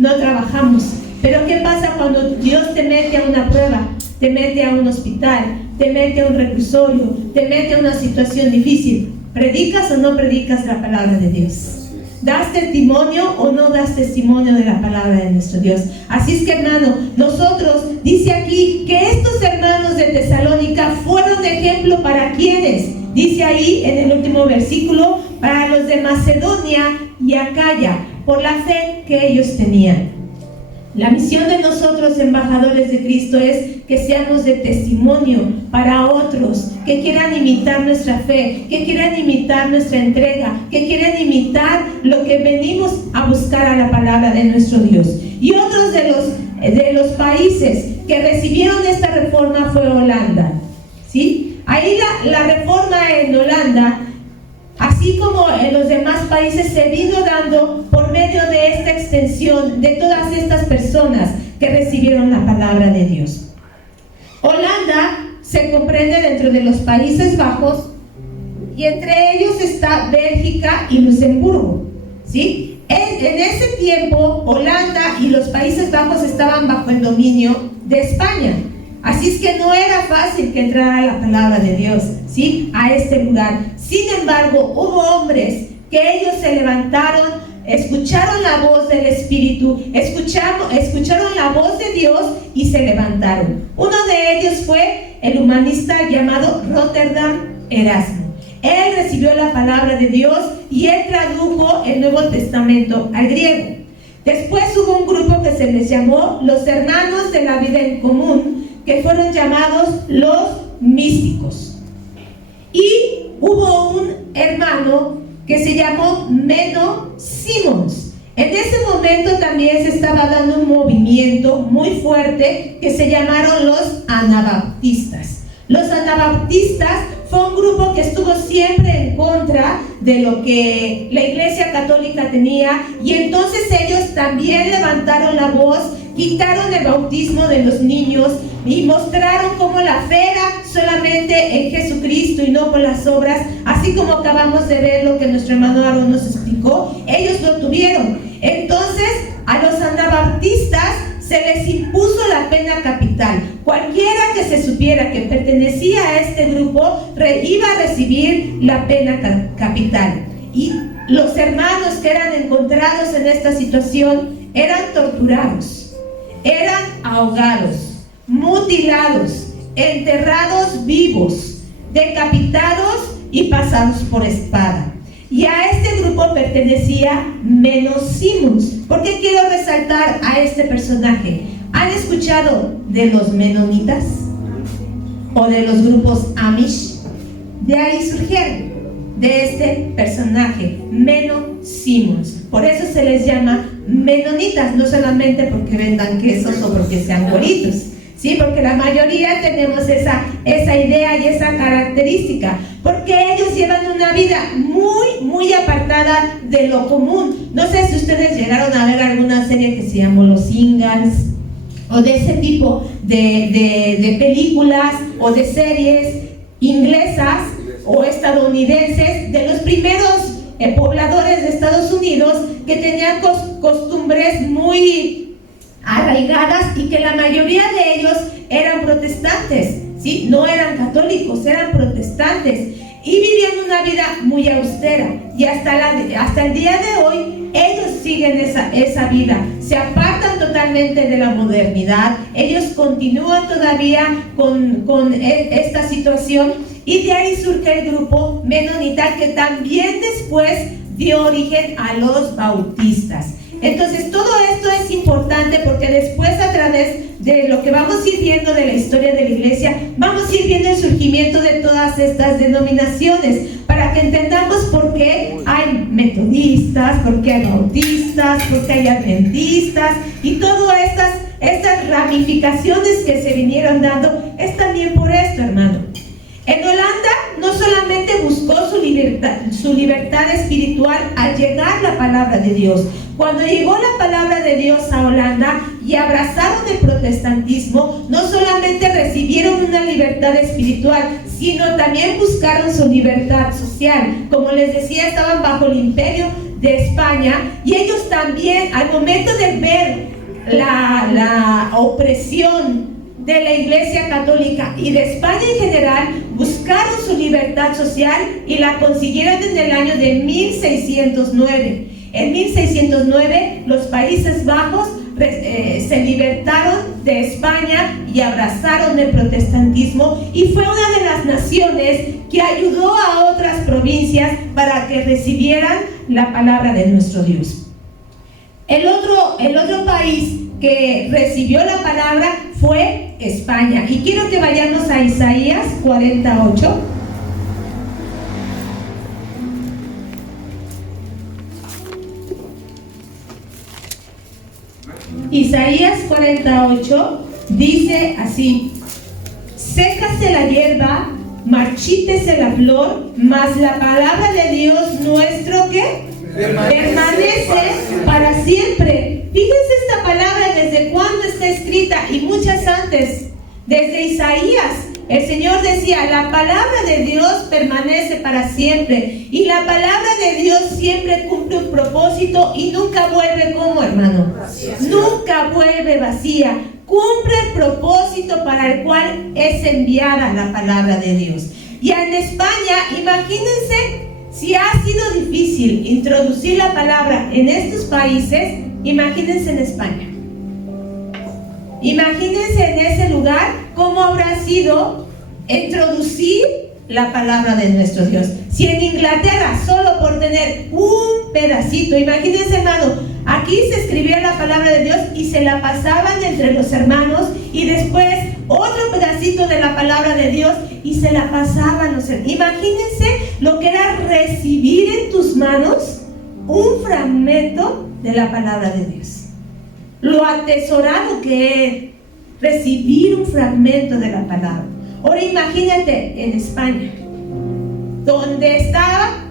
no trabajamos. Pero ¿qué pasa cuando Dios te mete a una prueba? Te mete a un hospital, te mete a un reclusorio, te mete a una situación difícil. ¿Predicas o no predicas la palabra de Dios? ¿Das testimonio o no das testimonio de la palabra de nuestro Dios? Así es que, hermano, nosotros, dice aquí que estos hermanos de Tesalónica fueron ejemplo para quienes, dice ahí en el último versículo, para los de Macedonia y Acaya, por la fe que ellos tenían. La misión de nosotros, embajadores de Cristo, es que seamos de testimonio para otros que quieran imitar nuestra fe, que quieran imitar nuestra entrega, que quieran imitar lo que venimos a buscar a la palabra de nuestro Dios. Y otros de los países que recibieron esta reforma fue Holanda, ¿sí? Ahí la reforma en Holanda, así como en los demás países, se vino dando por medio de esta extensión de todas estas personas que recibieron la palabra de Dios. Holanda se comprende dentro de los Países Bajos y entre ellos está Bélgica y Luxemburgo, ¿sí? En ese tiempo, Holanda y los Países Bajos estaban bajo el dominio de España. Así es que no era fácil que entrara la palabra de Dios, ¿sí?, a este lugar. Sin embargo, hubo hombres que ellos se levantaron, escucharon la voz del Espíritu, escucharon la voz de Dios y se levantaron. Uno de ellos fue el humanista llamado Rotterdam Erasmo. Él recibió la palabra de Dios y él tradujo el Nuevo Testamento al griego. Después hubo un grupo que se les llamó los Hermanos de la Vida en Común, que fueron llamados los místicos. Y hubo un hermano que se llamó Menno Simons. En ese momento también se estaba dando un movimiento muy fuerte que se llamaron los Anabaptistas. Los Anabaptistas fue un grupo que estuvo siempre en contra de lo que la Iglesia Católica tenía, y entonces ellos también levantaron la voz, quitaron el bautismo de los niños y mostraron cómo la fe era solamente en Jesucristo y no por las obras, así como acabamos de ver lo que nuestro hermano Aarón nos explicó. Ellos lo tuvieron. Entonces a los anabaptistas se les impuso la pena capital. Cualquiera que se supiera que pertenecía a este grupo iba a recibir la pena capital. Y los hermanos que eran encontrados en esta situación eran torturados, eran ahogados, mutilados, enterrados vivos, decapitados y pasados por espada. Y a este grupo pertenecía Menno Simons. ¿Por qué quiero resaltar a este personaje? ¿Han escuchado de los menonitas? ¿O de los grupos Amish? De ahí surgieron, de este personaje, Menno Simons. Por eso se les llama menonitas, no solamente porque vendan quesos o porque sean bonitos, ¿sí? Porque la mayoría tenemos esa idea y esa característica, porque ellos llevan una vida muy apartada de lo común. No sé si ustedes llegaron a ver alguna serie que se llamó Los Ingalls, o de ese tipo de películas o de series inglesas o estadounidenses, de los primeros pobladores de Estados Unidos, que tenían costumbres muy arraigadas y que la mayoría de ellos eran protestantes, ¿sí? No eran católicos, eran protestantes y vivían una vida muy austera, y hasta el día de hoy ellos siguen esa vida, se apartan totalmente de la modernidad, ellos continúan todavía con esta situación, y de ahí surge el grupo menonita, que también después dio origen a los bautistas. Entonces todo esto es importante porque después, a través de lo que vamos a ir viendo de la historia de la iglesia, vamos a ir viendo el surgimiento de todas estas denominaciones, para que entendamos por qué hay metodistas, por qué hay bautistas, por qué hay adventistas, y todas estas ramificaciones que se vinieron dando, es también por esto, hermano. En Holanda no solamente buscó su libertad espiritual al llegar la palabra de Dios. Cuando llegó la palabra de Dios a Holanda y abrazaron el protestantismo, no solamente recibieron una libertad espiritual, sino también buscaron su libertad social. Como les decía, estaban bajo el imperio de España, y ellos también, al momento de ver la opresión de la Iglesia Católica y de España en general, buscaron su libertad social y la consiguieron en el año de 1609. En 1609 los Países Bajos se libertaron de España y abrazaron el protestantismo, y fue una de las naciones que ayudó a otras provincias para que recibieran la palabra de nuestro Dios. El otro país que recibió la palabra fue España. Y quiero que vayamos a Isaías 48. Isaías 48 dice así: sécase la hierba, marchítese la flor, mas la palabra de Dios nuestro, ¿qué? Permanece para siempre. Fíjense esta palabra desde cuándo está escrita, y muchas antes, desde Isaías. El Señor decía: la palabra de Dios permanece para siempre, y la palabra de Dios siempre cumple un propósito y nunca vuelve, ¿cómo, hermano? Nunca vuelve vacía. Cumple el propósito para el cual es enviada la palabra de Dios. Y en España, imagínense, si ha sido difícil introducir la palabra en estos países, imagínense en España. Imagínense en ese lugar cómo habrá sido introducir la palabra de nuestro Dios. Si en Inglaterra, solo por tener un pedacito, imagínense, hermano, aquí se escribía la palabra de Dios y se la pasaban entre los hermanos, y después otro pedacito de la palabra de Dios y se la pasaban los hermanos. Imagínense lo que era recibir en tus manos un fragmento de la palabra de Dios. Lo atesorado que es recibir un fragmento de la palabra. Ahora imagínate en España, donde estaba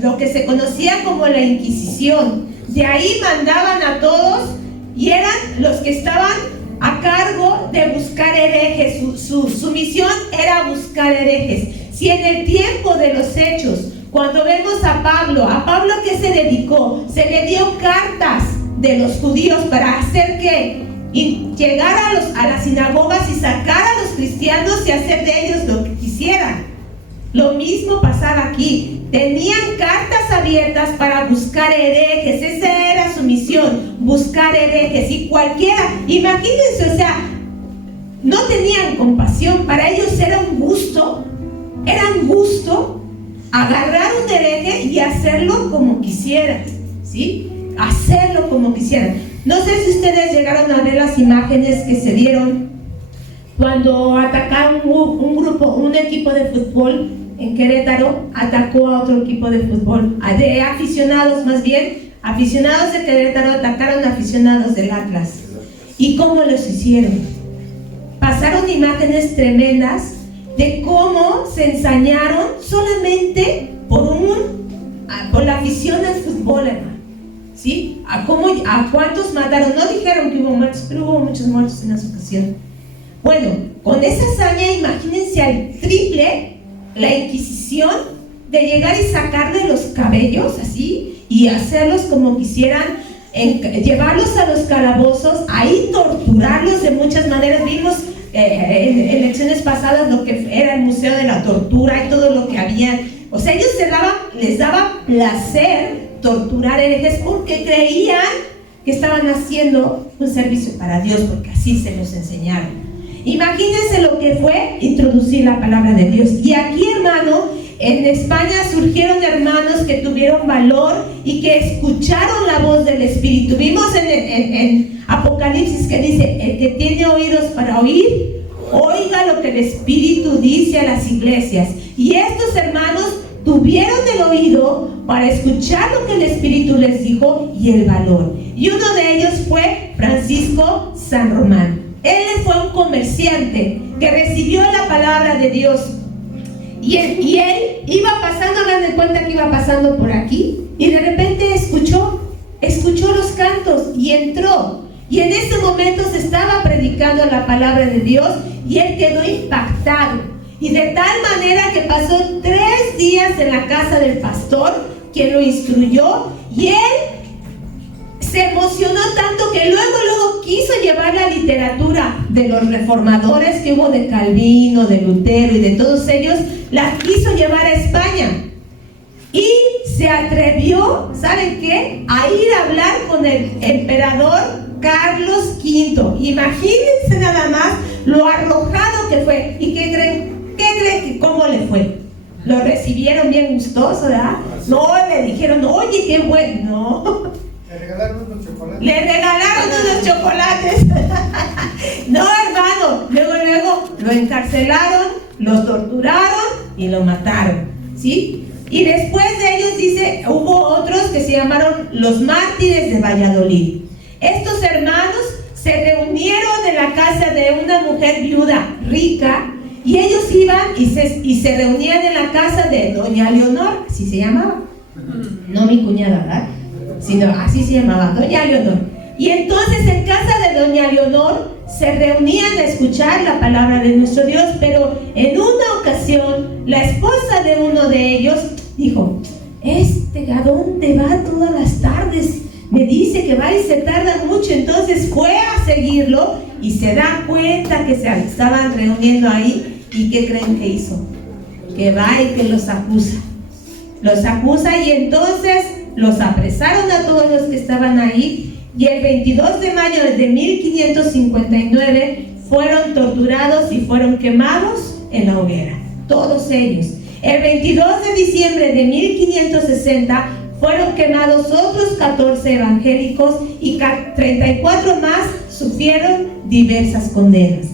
lo que se conocía como la Inquisición. De ahí mandaban a todos, y eran los que estaban a cargo de buscar herejes. Su misión era buscar herejes. Si en el tiempo de los Hechos, cuando vemos a Pablo, ¿qué se dedicó? Se le dio cartas de los judíos para hacer que llegar a las sinagogas y sacar a los cristianos y hacer de ellos lo que quisieran. Lo mismo pasaba aquí. Tenían cartas abiertas para buscar herejes. Esa era su misión, buscar herejes. Y cualquiera, imagínense, o sea, no tenían compasión. Para ellos era un gusto agarrar un hereje y hacerlo como quisieran, ¿sí? Hacerlo como quisieran. No sé si ustedes llegaron a ver las imágenes que se dieron cuando atacaron un equipo de fútbol en Querétaro. Atacó a otro equipo de fútbol, de aficionados más bien, aficionados de Querétaro atacaron a aficionados del Atlas. ¿Y cómo los hicieron? Pasaron imágenes tremendas de cómo se ensañaron solamente por la afición al fútbol, hermano. ¿Sí? ¿A cuántos mataron? No dijeron que hubo muertos, pero hubo muchos muertos en esa ocasión. Bueno, con esa hazaña, imagínense al triple la Inquisición de llegar y sacarle los cabellos así y hacerlos como quisieran, llevarlos a los calabozos, ahí torturarlos de muchas maneras. Vimos en lecciones pasadas lo que era el Museo de la Tortura y todo lo que había. O sea, ellos les daba placer torturar herejes porque creían que estaban haciendo un servicio para Dios, porque así se los enseñaron. Imagínense lo que fue introducir la palabra de Dios. Y aquí, hermano, en España surgieron hermanos que tuvieron valor y que escucharon la voz del Espíritu. Vimos en Apocalipsis que dice: el que tiene oídos para oír, oiga lo que el Espíritu dice a las iglesias. Y estos hermanos tuvieron el oído para escuchar lo que el Espíritu les dijo y el valor. Y uno de ellos fue Francisco San Román. Él fue un comerciante que recibió la palabra de Dios. Y él iba pasando, hagan de cuenta que iba pasando por aquí, y de repente escuchó los cantos y entró. Y en ese momento se estaba predicando la palabra de Dios y él quedó impactado. Y de tal manera que pasó 3 días en la casa del pastor, quien lo instruyó, y él se emocionó tanto que luego quiso llevar la literatura de los reformadores que hubo, de Calvino, de Lutero y de todos ellos, la quiso llevar a España. Y se atrevió, ¿saben qué?, a ir a hablar con el emperador Carlos V. Imagínense nada más lo arrojado que fue. ¿Y qué creen que cómo le fue? Lo recibieron bien gustoso, ¿verdad? No, le dijeron: oye, qué bueno. No. Le regalaron unos chocolates. Le regalaron unos chocolates. No, hermano. Luego lo encarcelaron, lo torturaron y lo mataron, ¿sí? Y después de ellos, dice, hubo otros que se llamaron los mártires de Valladolid. Estos hermanos se reunieron en la casa de una mujer viuda rica, y ellos iban y se reunían en la casa de doña Leonor, así se llamaba. No mi cuñada, ¿verdad? Sino así se llamaba, doña Leonor. Y entonces en casa de doña Leonor se reunían a escuchar la palabra de nuestro Dios. Pero en una ocasión la esposa de uno de ellos dijo: ¿a dónde va todas las tardes? Me dice que va y se tarda mucho. Entonces fue a seguirlo y se da cuenta que se estaban reuniendo ahí. ¿Y qué creen que hizo? Que va y que los acusa. Los acusa, y entonces los apresaron a todos los que estaban ahí, y el 22 de mayo de 1559 fueron torturados y fueron quemados en la hoguera, todos ellos. El 22 de diciembre de 1560 fueron quemados otros 14 evangélicos, y 34 más sufrieron diversas condenas.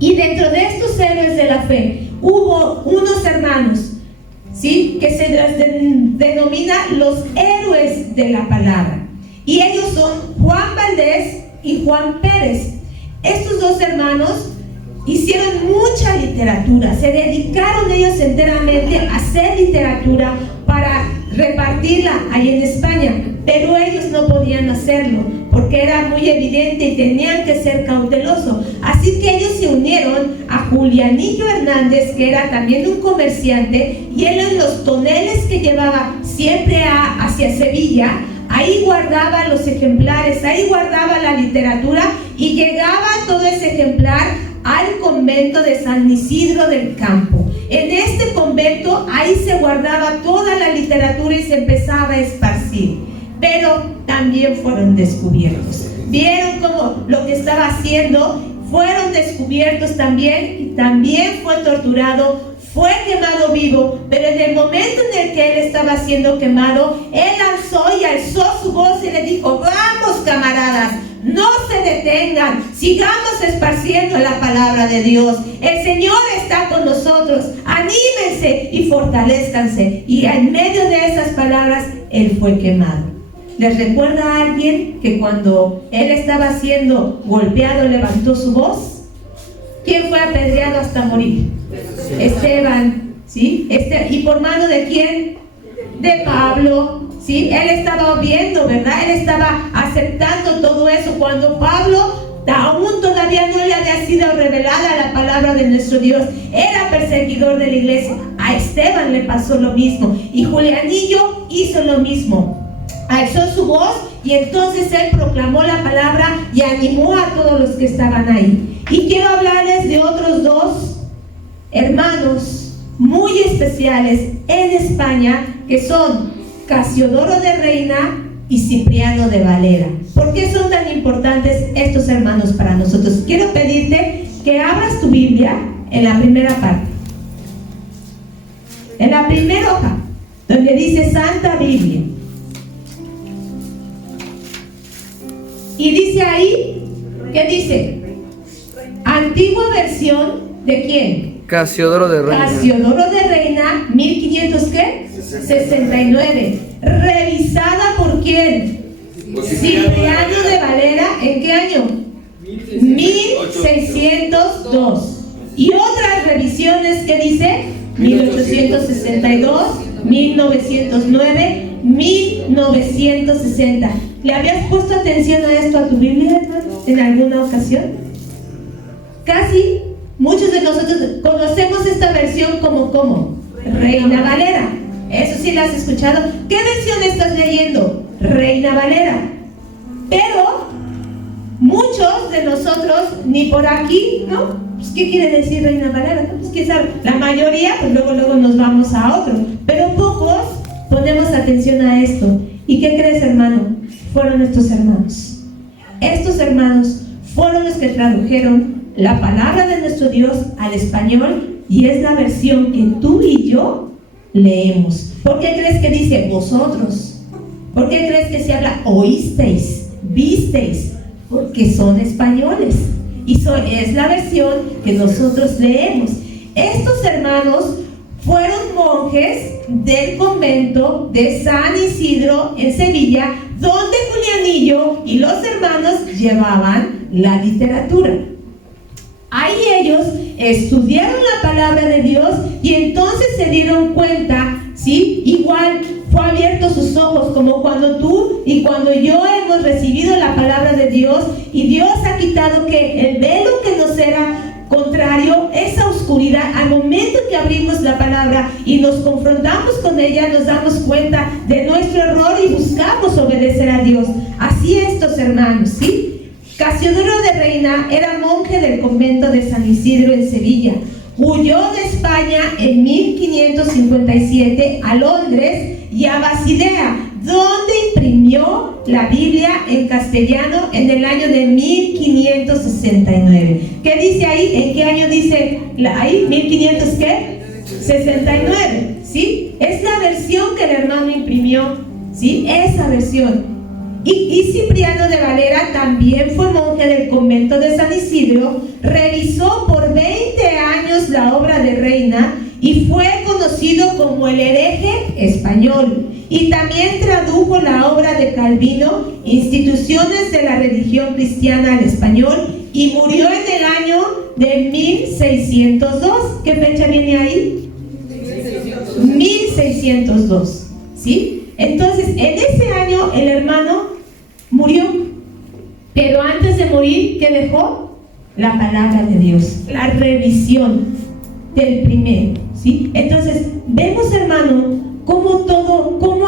Y dentro de estos héroes de la fe hubo unos hermanos, ¿sí?, que se denomina los héroes de la palabra. Y ellos son Juan Valdés y Juan Pérez. Estos dos hermanos hicieron mucha literatura, se dedicaron ellos enteramente a hacer literatura para repartirla ahí en España, pero ellos no podían hacerlo porque era muy evidente y tenían que ser cautelosos. Así que ellos se unieron a Julianillo Hernández, que era también un comerciante, y él en los toneles que llevaba siempre hacia Sevilla, ahí guardaba los ejemplares, ahí guardaba la literatura, y llegaba todo ese ejemplar al convento de San Isidro del Campo. En este convento, ahí se guardaba toda la literatura y se empezaba a esparcir. Pero también fueron descubiertos. Vieron cómo lo que estaba haciendo, fueron descubiertos también, y también fue torturado, fue quemado vivo. Pero en el momento en el que él estaba siendo quemado, él lanzó y alzó su voz y le dijo: vamos, camaradas, no se detengan, sigamos esparciendo la palabra de Dios. El Señor está con nosotros, anímense y fortalezcanse. Y en medio de esas palabras, él fue quemado. ¿Les recuerda a alguien que cuando él estaba siendo golpeado levantó su voz? ¿Quién fue apedreado hasta morir? Esteban, ¿sí? ¿Y por mano de quién? De Pablo, ¿sí? Él estaba viendo, ¿verdad? Él estaba aceptando todo eso cuando Pablo aún todavía no le había sido revelada la palabra de nuestro Dios. Era perseguidor de la iglesia. A Esteban le pasó lo mismo, y Julianillo hizo lo mismo. Alzó su voz y entonces él proclamó la palabra y animó a todos los que estaban ahí. Y quiero hablarles de otros dos hermanos muy especiales en España, que son Casiodoro de Reina y Cipriano de Valera. ¿Por qué son tan importantes estos hermanos para nosotros? Quiero pedirte que abras tu Biblia en la primera parte. En la primera hoja, donde dice Santa Biblia. Y dice ahí, ¿qué dice? Antigua versión, ¿de quién? Casiodoro de Reina. Casiodoro de Reina, 1500 ¿qué? 69. Revisada por quién? Cipriano de Valera, ¿en qué año? 1602. Y otras revisiones que dice 1862, 1909, 1960. ¿Le habías puesto atención a esto a tu Biblia, hermano, en alguna ocasión? Casi muchos de nosotros conocemos esta versión como Reina Valera. Eso sí la has escuchado. ¿Qué versión estás leyendo? Reina Valera. Pero muchos de nosotros ni por aquí, ¿no? Pues, ¿qué quiere decir Reina Valera? No, pues quién sabe. La mayoría, pues luego nos vamos a otro. Pero pocos ponemos atención a esto. ¿Y qué crees, hermano? Fueron nuestros hermanos. Estos hermanos fueron los que tradujeron la palabra de nuestro Dios al español, y es la versión que tú y yo leemos. ¿Por qué crees que dice vosotros? ¿Por qué crees que se habla oísteis, visteis? Porque son españoles y es la versión que nosotros leemos. Estos hermanos fueron monjes del convento de San Isidro en Sevilla, donde Julianillo y los hermanos llevaban la literatura. Ahí ellos estudiaron la palabra de Dios y entonces se dieron cuenta, ¿sí? Igual fue abierto sus ojos, como cuando tú y cuando yo hemos recibido la palabra de Dios, y Dios ha quitado que el velo que nos era contrario, esa oscuridad. Al momento que abrimos la palabra y nos confrontamos con ella, nos damos cuenta de nuestro error y buscamos obedecer a Dios. Así estos hermanos, ¿sí? Casiodoro de Reina era monje del convento de San Isidro en Sevilla. Huyó de España en 1557 a Londres y a Basilea, donde imprimió la Biblia en castellano en el año de 1569. ¿Qué dice ahí? ¿En qué año dice ahí? ¿1500 qué? 69, ¿sí? Es la versión que el hermano imprimió, ¿sí? Esa versión. Y Cipriano de Valera también fue monje del convento de San Isidro, revisó por 20 años la obra de Reina y fue conocido como el hereje español. Y también tradujo la obra de Calvino, Instituciones de la Religión Cristiana al español, y murió en el año de 1602. ¿Qué fecha viene ahí? 1602, ¿sí? Entonces, en ese año el hermano murió, pero antes de morir, ¿qué dejó? La palabra de Dios, la revisión del primero, ¿sí? Entonces, vemos, hermano, cómo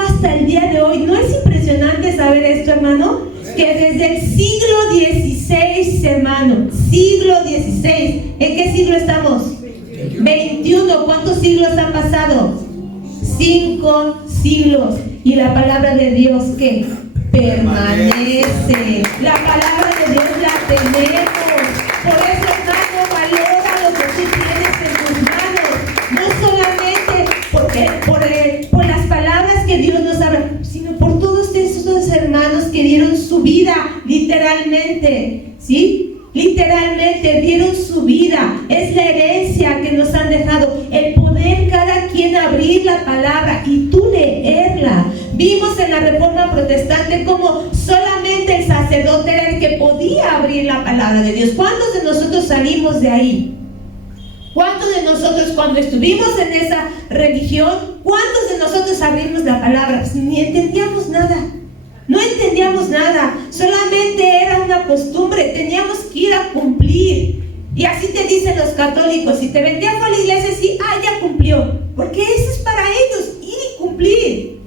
hasta el día de hoy, ¿no es impresionante saber esto, hermano? Que desde el siglo XVI, hermano, siglo XVI, ¿en qué siglo estamos? 21. ¿Cuántos siglos han pasado? 5 siglos. Y la palabra de Dios, ¿qué? Permanece. La palabra de Dios la tenemos. Por eso, hermano, valora lo que tú tienes en tus manos. No solamente por las palabras que Dios nos habla, sino por todos esos hermanos que dieron su vida, literalmente, ¿sí? Literalmente dieron su vida. Es la herencia que nos han dejado, el poder cada quien abrir la palabra y tú leerla. Vimos en la Reforma Protestante como solamente el sacerdote era el que podía abrir la palabra de Dios. ¿Cuántos de nosotros salimos de ahí? ¿Cuántos de nosotros, cuando estuvimos en esa religión, cuántos de nosotros abrimos la palabra? Pues ni entendíamos nada. No entendíamos nada, solamente era una costumbre, teníamos que ir a cumplir. Y así te dicen los católicos: si te vendían a la iglesia, sí, ya cumplió, porque eso es para ellos, ir y cumplir.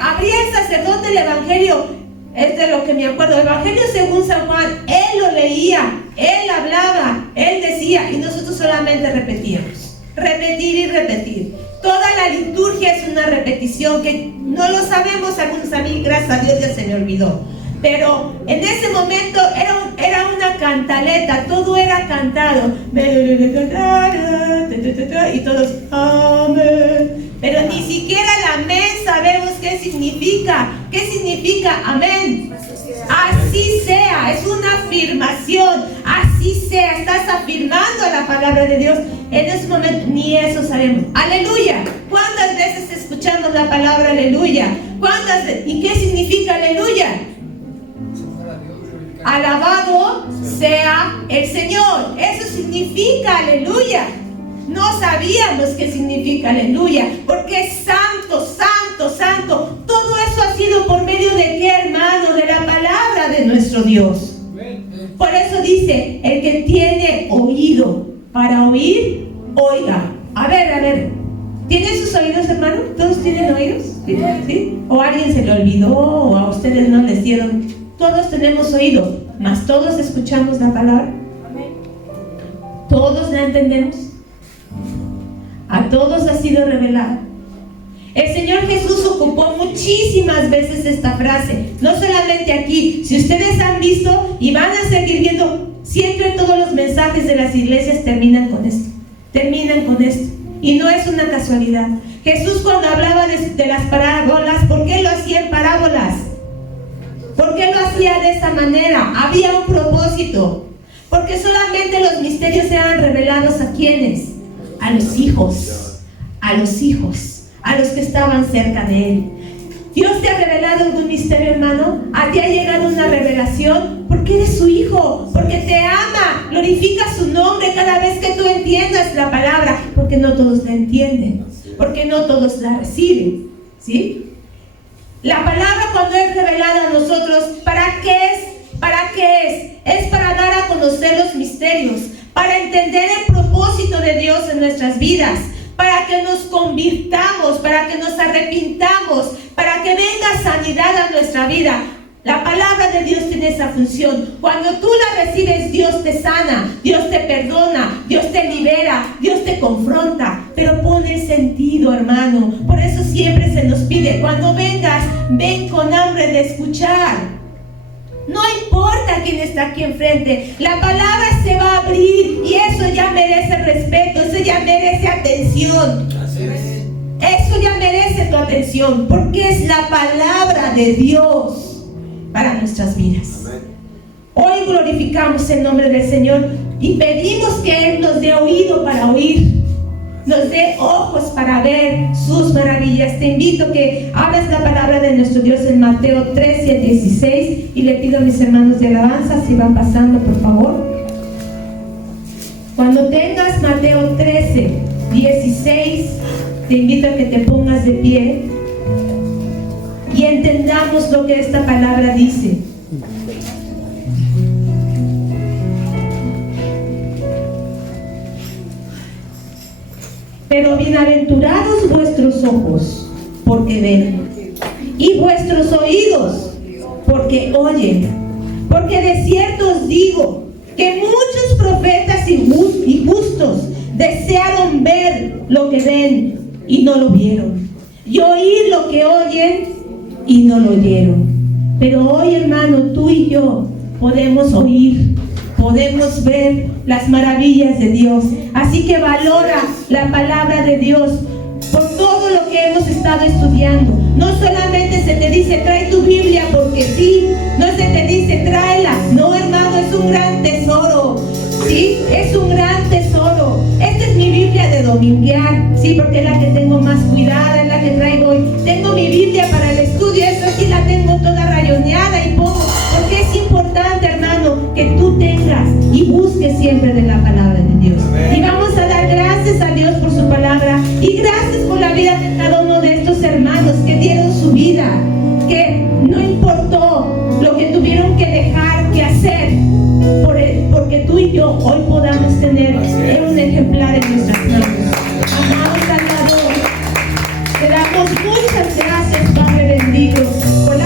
Abría el sacerdote el evangelio, es de lo que me acuerdo, el evangelio según San Juan, él lo leía, él hablaba, él decía, y nosotros solamente repetíamos, repetir y repetir. Toda la liturgia es una repetición que no lo sabemos algunos, a mí gracias a Dios ya se me olvidó, Pero en ese momento era una cantaleta, todo era cantado. Y todos, amén. Pero ni siquiera el amén sabemos qué significa. ¿Qué significa amén? Así sea, es una afirmación. Así sea, estás afirmando la palabra de Dios. En ese momento ni eso sabemos. Aleluya. ¿Cuántas veces escuchamos la palabra aleluya? ¿Y qué significa aleluya? Alabado sea el Señor. Eso significa aleluya. No sabíamos qué significa aleluya, porque es santo, santo, santo. Todo eso ha sido por medio de qué, hermano, de la palabra de nuestro Dios. Por eso dice, el que tiene oído para oír, oiga. A ver, ¿tienen sus oídos, hermano? ¿Todos tienen oídos? ¿Sí? ¿O a alguien se le olvidó o a ustedes no les dieron? Todos tenemos oído, mas todos escuchamos la palabra. Todos la entendemos. A todos ha sido revelada. El Señor Jesús ocupó muchísimas veces esta frase, no solamente aquí. Si ustedes han visto y van a seguir viendo, siempre todos los mensajes de las iglesias terminan con esto. Y no es una casualidad. Jesús, cuando hablaba de las parábolas, ¿por qué lo hacía en parábolas? ¿Por qué lo hacía de esa manera? Había un propósito. Porque solamente los misterios eran revelados ¿a quiénes? A los hijos, a los que estaban cerca de Él. Dios te ha revelado algún misterio, hermano. A ti ha llegado una revelación porque eres su hijo, porque te ama, glorifica su nombre cada vez que tú entiendas la palabra, porque no todos la entienden, porque no todos la reciben, ¿sí? La palabra, cuando es revelada a nosotros, ¿para qué es? ¿Para qué es? Es para dar a conocer los misterios, para entender el propósito de Dios en nuestras vidas, para que nos convirtamos, para que nos arrepintamos, para que venga sanidad a nuestra vida. La palabra de Dios tiene esa función. Cuando tú la recibes, Dios te sana, Dios te perdona, Dios te libera, Dios te confronta, pero pone sentido, hermano. Por eso siempre se nos pide, cuando vengas, ven con hambre de escuchar. No importa quién está aquí enfrente, la palabra se va a abrir y eso ya merece respeto, eso ya merece atención. Eso ya merece tu atención, porque es la palabra de Dios para nuestras vidas. Hoy glorificamos el nombre del Señor y pedimos que Él nos dé oído para oír, nos dé ojos para ver sus maravillas. Te invito a que abras la palabra de nuestro Dios en Mateo 13, 16, y le pido a mis hermanos de alabanza si van pasando, por favor. Cuando tengas Mateo 13, 16, te invito a que te pongas de pie y entendamos lo que esta palabra dice. Pero bienaventurados vuestros ojos, porque ven, y vuestros oídos, porque oyen. Porque de cierto os digo que muchos profetas y justos desearon ver lo que ven y no lo vieron, y oír lo que oyen y no lo oyeron. Pero hoy, hermano, tú y yo podemos oír, podemos ver las maravillas de Dios. Así que valora la palabra de Dios por todo lo que hemos estado estudiando. No solamente se te dice trae tu Biblia porque sí, no se te dice tráela. No, hermano, es un gran tesoro. Sí, es un gran tesoro. Esta es mi Biblia de dominguear, sí, porque es la que tengo más cuidada, es la que traigo hoy. Tengo mi Biblia para el estudio, esta sí la tengo toda rayoneada y pongo, porque es importante, hermano, que tú tengas y busques siempre de la palabra de Dios. Y vamos a dar gracias a Dios por su palabra y gracias por la vida de cada uno de estos hermanos que dieron su vida, que no importó lo que tuvieron que dejar, que hacer, porque tú y yo hoy podamos tener un ejemplar en nuestras manos. Amado Salvador, te damos muchas gracias, Padre bendito, por la